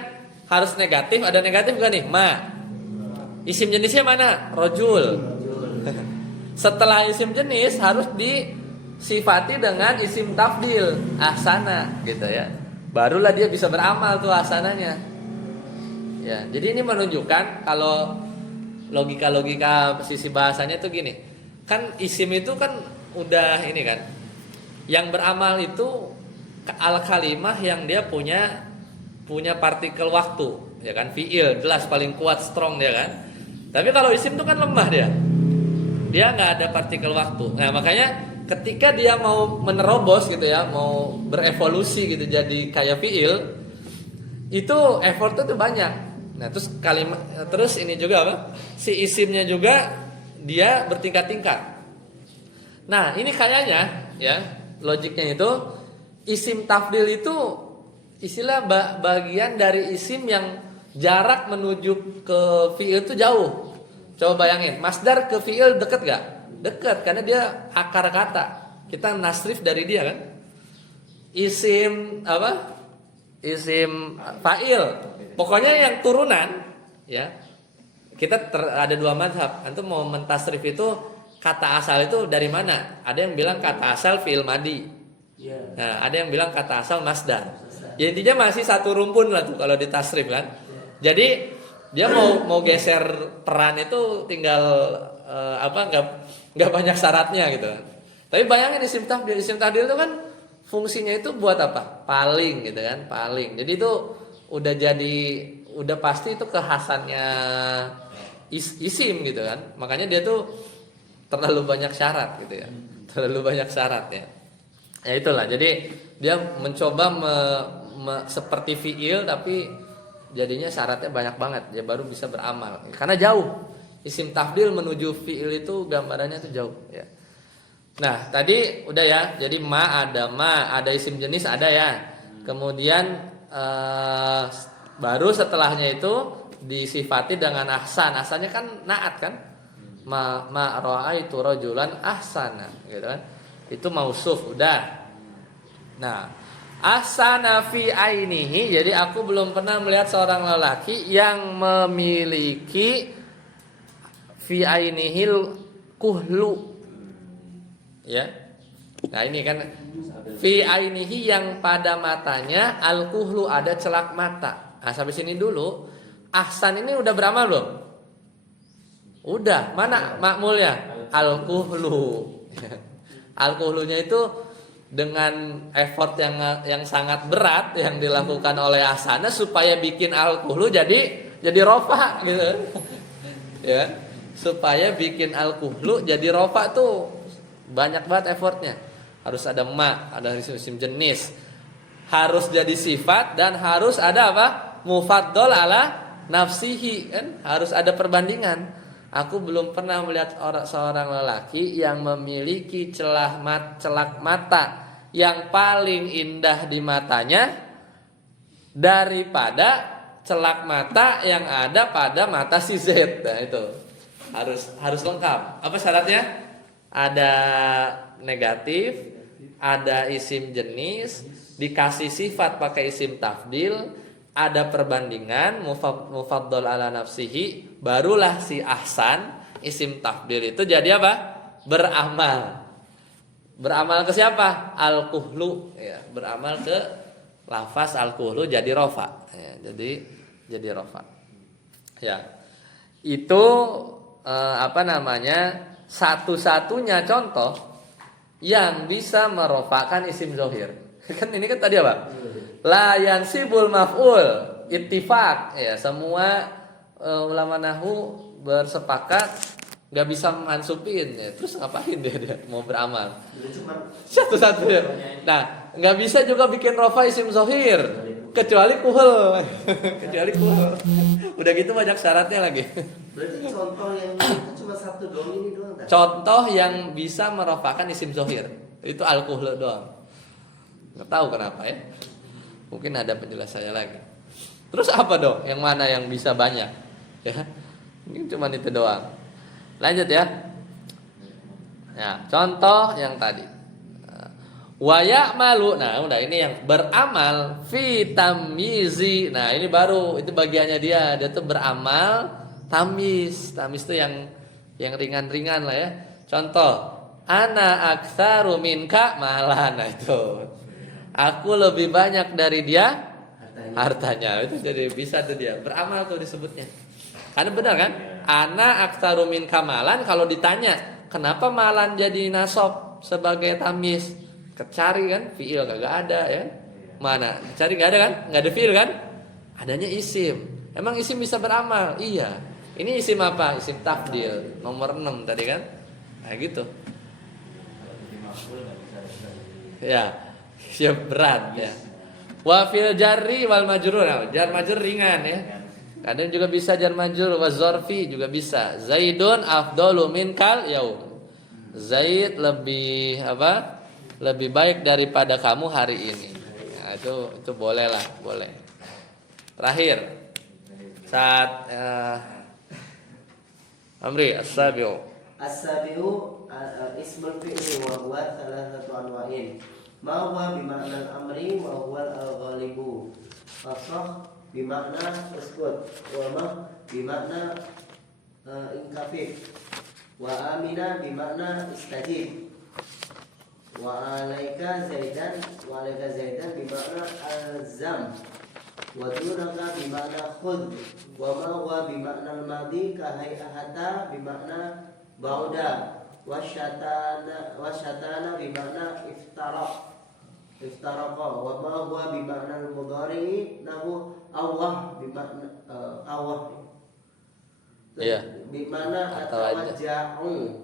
harus negatif, ada negatif gak nih? Ma. Isim jenisnya mana? Rojul. Setelah isim jenis harus disifati dengan isim tafdil, ahsana gitu ya. Barulah dia bisa beramal tuh ahsananya. Ya, jadi ini menunjukkan kalau logika sisi bahasanya itu gini. Kan isim itu kan udah ini kan. Yang beramal itu al-kalimah yang dia punya partikel waktu, ya kan? Fiil jelas paling kuat, strong dia kan. Tapi kalau isim itu kan lemah dia. Dia nggak ada partikel waktu. Nah, makanya ketika dia mau menerobos gitu ya, mau berevolusi gitu jadi kayak fiil, itu effortnya tuh banyak. Nah, terus ini juga apa? Si isimnya juga dia bertingkat-tingkat. Nah, ini kayaknya ya, logiknya itu isim tafdil itu istilah bagian dari isim yang jarak menuju ke fiil itu jauh. Coba bayangin, masdar ke fiil deket gak? Deket, karena dia akar kata. Kita nasrif dari dia kan. Isim apa? Isim fa'il. Pokoknya yang turunan ya. Kita ada dua mazhab. Antum mau mentasrif itu kata asal itu dari mana? Ada yang bilang kata asal fi'il madi. Nah, ada yang bilang kata asal masdar. Ya, intinya masih satu rumpun lah tuh kalau ditasrif kan. Jadi dia mau geser peran itu tinggal nggak banyak syaratnya gitu kan. Tapi bayangin isim tafdil itu kan fungsinya itu buat apa? Paling gitu kan, paling. Jadi itu udah pasti itu kekhasannya isim gitu kan. Makanya dia tuh terlalu banyak syarat gitu ya. Terlalu banyak syarat ya. Ya itulah. Jadi dia mencoba seperti fiil tapi jadinya syaratnya banyak banget. Dia baru bisa beramal. Karena jauh. Isim tafdil menuju fiil itu gambarannya tuh jauh ya. Nah, tadi udah ya. Jadi ada isim jenis ada ya. Kemudian baru setelahnya itu disifati dengan ahsan. Ahsannya kan naat kan? Ma ra'aitu rajulan ahsana gitu kan. Itu mausuf udah. Nah, ahsana fi ainihi, jadi aku belum pernah melihat seorang lelaki yang memiliki fi ainihil kuhlu. Ya. Nah, ini kan fi ainihi yang pada matanya al-kuhlu ada celak mata. Nah, sampai sini dulu. Ahsan ini udah beramal belum? Udah. Mana makmulnya? Al-kuhlu. Al-kuhlunya itu dengan effort yang sangat berat yang dilakukan oleh ahsana supaya bikin al-kuhlu jadi rofa gitu. Ya. Supaya bikin al-kuhlu jadi rofa tuh banyak banget effortnya. Harus ada ada isim jenis, harus jadi sifat dan harus ada apa? Mufaddal ala nafsihi kan, harus ada perbandingan. Aku belum pernah melihat seorang lelaki yang memiliki celak mata yang paling indah di matanya daripada celak mata yang ada pada mata si Z. Nah, itu harus lengkap. Apa syaratnya? Ada negatif, ada isim jenis, dikasih sifat pakai isim tafdil, ada perbandingan mufaddal ala nafsihi, barulah si ahsan isim tafdil itu jadi apa? Beramal. Beramal ke siapa? Al-kuhlu ya, beramal ke lafaz al-kuhlu jadi rofa ya, jadi rofa. Ya. Itu satu-satunya contoh yang bisa merofakan isim zohir. Kan ini kan tadi apa? La yansibul maf'ul ittifaq ya, semua ulama nahwu bersepakat nggak bisa mansubin ya. Terus ngapain dia mau beramal? Satu-satunya. Nah, nggak bisa juga bikin rofa isim zohir kecuali kuhul. Kecuali kuhul. Udah gitu banyak syaratnya lagi. Berarti contoh yang itu cuma satu doang ini doang tak? Contoh yang bisa merofakan isim zohir itu al-kuhul doang. Nggak tahu kenapa ya. Mungkin ada penjelasannya lagi. Terus apa dong? Yang mana yang bisa banyak? Ya, ini cuma itu doang. Lanjut ya. Ya, contoh yang tadi. Wa ya'malu. Nah, udah ini yang beramal fi tamyizi. Nah, ini baru itu bagiannya dia. Dia tuh beramal tamyiz. Tamyiz itu yang ringan-ringan lah ya. Contoh, ana aktsaru minka malan. Nah, itu. Aku lebih banyak dari dia hartanya. Itu jadi bisa tuh dia. Beramal tuh disebutnya. Karena benar kan? Ana aktsaru minka malan kalau ditanya, kenapa malan jadi nasab sebagai tamyiz? Kecari kan, fiil kagak ada ya. Mana? Cari nggak ada kan? Nggak ada fiil kan? Adanya isim. Emang isim bisa beramal? Iya. Ini isim apa? Isim tafdil. Nomor 6 tadi kan? Nah gitu. Ya. Siap berat ya. Wa fil jarri wal majrur. Nah, jar majrur ringan ya. Kadang juga bisa jar majrur wa zarfi juga bisa. Zaidun afdalu minkal yaum. Zaid lebih apa? Lebih baik daripada kamu hari ini. Nah, itu boleh lah, boleh. Terakhir saat Amri as-sabiu. As-sabiu ismul fi'li wa huwa thalathatu anwa'in. Ma huwa bima'na al-amri wa huwa al-ghalibu. Fasah bima'na uskut wa ma bima'na inkafif. Wa amina bima'na istajib. Wa alaika zaidan bima'na alzam. Wa dunaka bima'na khudh. Wa ma huwa bima'na al-madi ka hay'ahata bima'na bauda. Wa syatana bima'na iftaraqa. Wa ma huwa bima'na al-mudhari nahu awah bima'na awah. Iya. Bima'na atawajja'u.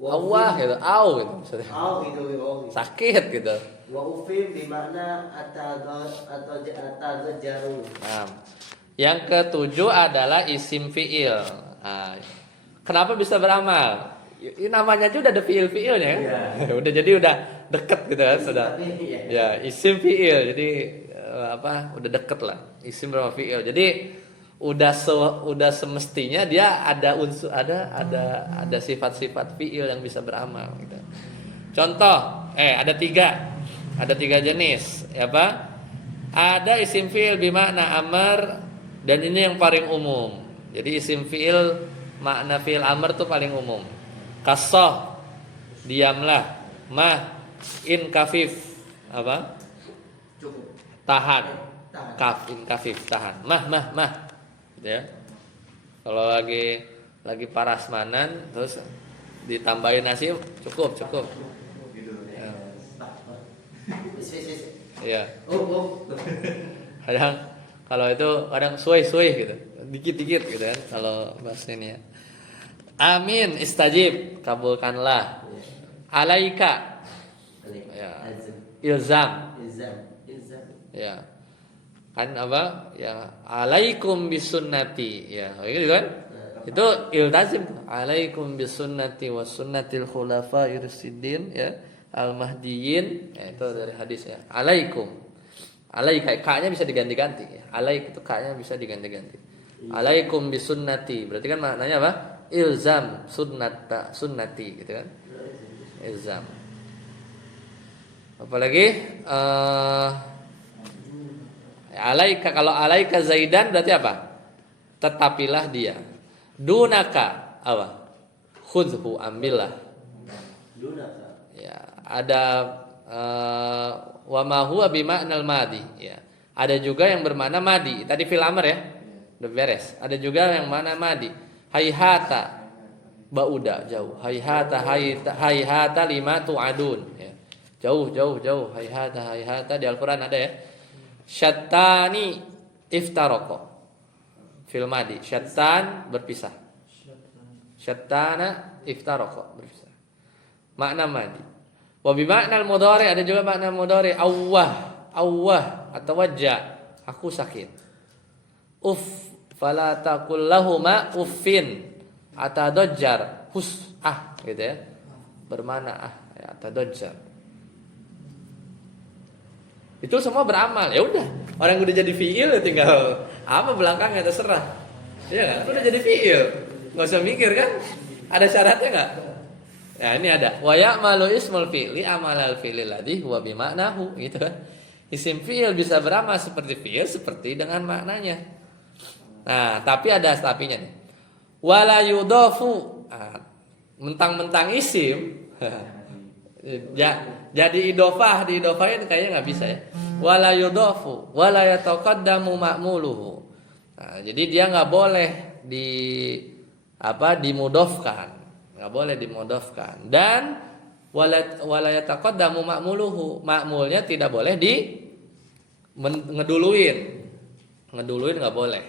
Awah gitu, au gitu maksudnya. Au gitu. Sakit gitu. Wa ufim bima'na atadajjaru. Nah, yang ketujuh adalah isim fiil. Nah, kenapa bisa beramal? Ini namanya aja udah ada fiil-fiilnya kan? Iya. Udah jadi udah deket gitu kan sudah. Ya, isim fiil. Jadi udah deket lah. Isim sama fiil. Jadi udah semestinya dia ada unsur ada sifat-sifat fiil yang bisa beramal gitu. Contoh, ada tiga jenis, ya apa? Ada isim fiil bermakna amar dan ini yang paling umum. Jadi isim fiil makna fiil amar tuh paling umum. Qassah, diamlah. Mah, in kafif, apa? Cukup. Tahan. Kaf in kafif, tahan. Mah. Gitu ya. Kalau lagi parasmanan terus ditambahin nasi cukup. Ya. Iya. Kadang kalau itu kadang suai gitu. Dikit gitu kan kalau bahasa ini ya. Amin istajib, kabulkanlah. Alaika. Ya. Ilzam. Ya. Kan apa? Ya, alaikum bisunnati. Ya, gitu kan? Itu iltazim. Alaikum bisunnati wa sunnatil khulafa'ir rasyidin ya, al-mahdiyyin. Ya, itu dari hadis ya. Alaikum. Alaika, ka-nya bisa diganti-ganti ya. Alaik itu ka-nya bisa diganti-ganti. Alaikum bisunnati. Berarti kan maknanya apa? Ilzam sunnati gitu kan? Ilzam. Apalagi alaika, kalau alaika zaidan berarti apa? Tetapilah dia. Dunaka apa? Khudhu, ambillah. Dunaka. Ya, ada wa ma huwa bima'nal madi ya. Ada juga yang bermakna madi. Tadi fil amr ya. Udah beres. Ada juga yang mana madi. Hayhata bauda, jauh. Hayhata lima tu'adun ya. Jauh. Hayhata di Al-Qur'an ada ya. Syattani iftaroko fil madi. Syattan berpisah. Syattana iftaroko berpisah. Makna madi. Wa bi makna al-mudhari, ada juga makna mudhari. Awwah atau wajja. Aku sakit. Fala taqul lahuma uffin atadajjar. Gitu ya. Bermana ya, atadajjar. Itu semua beramal. Ya udah, orang udah jadi fiil tinggal apa belakangnya terserah. Iya kan? Udah jadi fiil. Enggak usah mikir kan? Ada syaratnya enggak? Ya ini ada wa ya'malu ismul fi'li amalal fi'li ladzi huwa bima'nahu gitu kan. Isim fi'il bisa beramal seperti fi'il seperti dengan maknanya. Nah, tapi ada tapinya nih. Wala yudofu. Nah, mentang-mentang isim jadi idofah, diidofahin kayaknya nggak bisa ya. Wala yudofu wala yataqaddamu ma'muluhu. Nah, jadi dia nggak boleh dimudofkan, nggak boleh dimudofkan. Dan wala yataqaddamu ma'muluhu, ma'mulnya tidak boleh ngeduluin nggak boleh.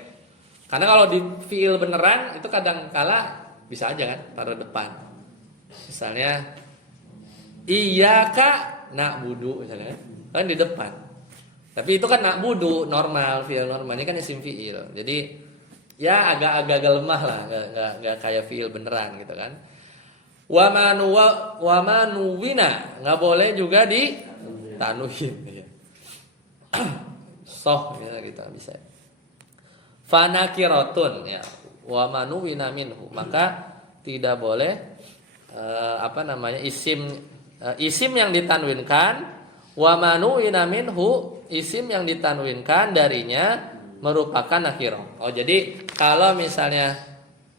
Karena kalau di fiil beneran itu kadang kala bisa aja kan taruh depan. Misalnya iyyaka na'budu misalnya kan di depan. Tapi itu kan na'budu normal, fiil normal. Ini kan isim fiil. Jadi ya agak lemah lah, enggak kayak fiil beneran gitu kan. Wa manuwina enggak boleh juga di tanwin ya. Soh ya gitu bisa. Fanakiratun ya. Wa manuwina minhu. Maka tidak boleh isim yang ditanwinkan wa manuwina minhu, isim yang ditanwinkan darinya merupakan nakirah. Oh jadi kalau misalnya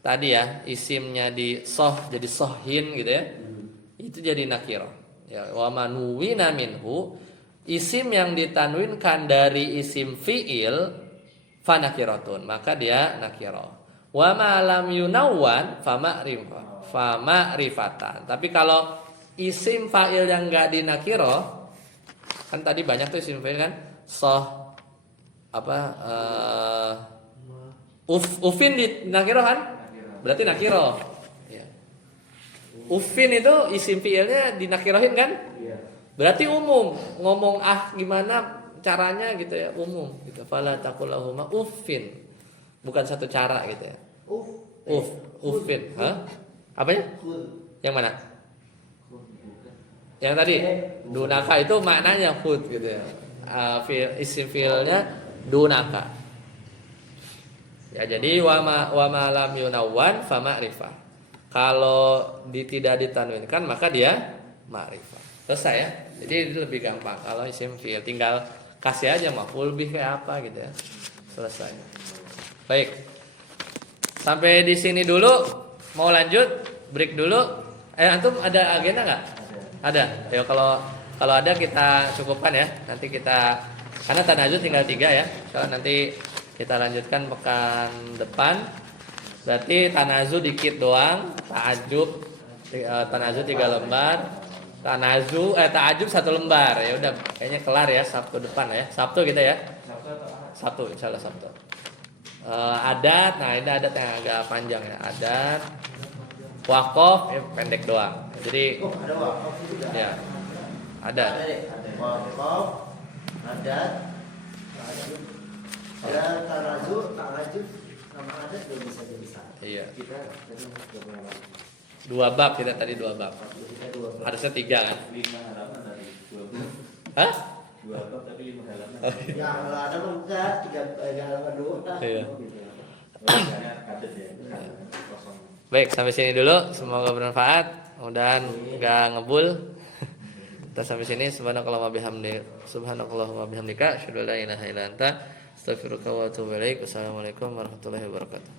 tadi ya isimnya di soh jadi sohin gitu ya, itu jadi nakirah. Ya wa manuwina minhu, isim yang ditanwinkan dari isim fiil fa nakiratun, maka dia nakirah. Wa ma lam yunawwan fa ma'rifatan. Tapi kalau isim fa'il yang enggak dinakirah, kan tadi banyak tuh isim fa'il kan, soh ufin di nakirah kan? Berarti nakirah. Ya. Ufin itu isim fi'ilnya dinakirahin kan? Berarti umum. Ngomong gimana caranya gitu ya, umum gitu. Fala taqul lahuma uffin. Bukan satu cara gitu ya. Ufin. Hah? Apanya? Yang mana? Yang tadi dunaka itu maknanya hud gitu ya. Isim fiilnya dunaka. Ya jadi wa ma lam yunawwan fa ma'rifah. Kalau tidak ditanwinkan maka dia ma'rifah. Selesai ya. Jadi itu lebih gampang. Kalau isim fiil tinggal kasih aja maf'ul bih kayak apa gitu ya. Selesai. Baik. Sampai di sini dulu. Mau lanjut? Break dulu. Antum ada agenda nggak? Ada. Ya kalau ada kita cukupkan ya. Nanti kita karena tanazul tinggal 3 ya. Soalnya nanti kita lanjutkan pekan depan. Berarti tanazul dikit doang, tanazul 3 lembar. Ta'ajub 1 lembar. Ya udah kayaknya kelar ya Sabtu depan ya. Sabtu kita ya. Sabtu insyaallah Sabtu. Adat, nah ini adat yang agak panjang ya. Adat, wakaf pendek doang. Jadi ada wakaf juga. Ya. Ada. Wakaf, adat, dan tanazul sama adat belum bisa jadi satu. Iya. Kita tadi masuk berapa? 2 bab kita tadi 2 bab. Kita 2 bab. Harusnya 3 kan? 5 halaman dari 2 bab. Hah? 2 bab tapi 5 halaman. Ya kalau ada enggak 3 halaman doang. Iya. Karena kadet ya. Kosong. Baik, sampai sini dulu. Semoga bermanfaat. Mudah-mudahan enggak ngebul. Kita sampai sini. Subhanakallahumma bihamdika asyhadu an la ilaha illa anta astaghfiruka wa atubu ilaik. Wassalamualaikum warahmatullahi wabarakatuh.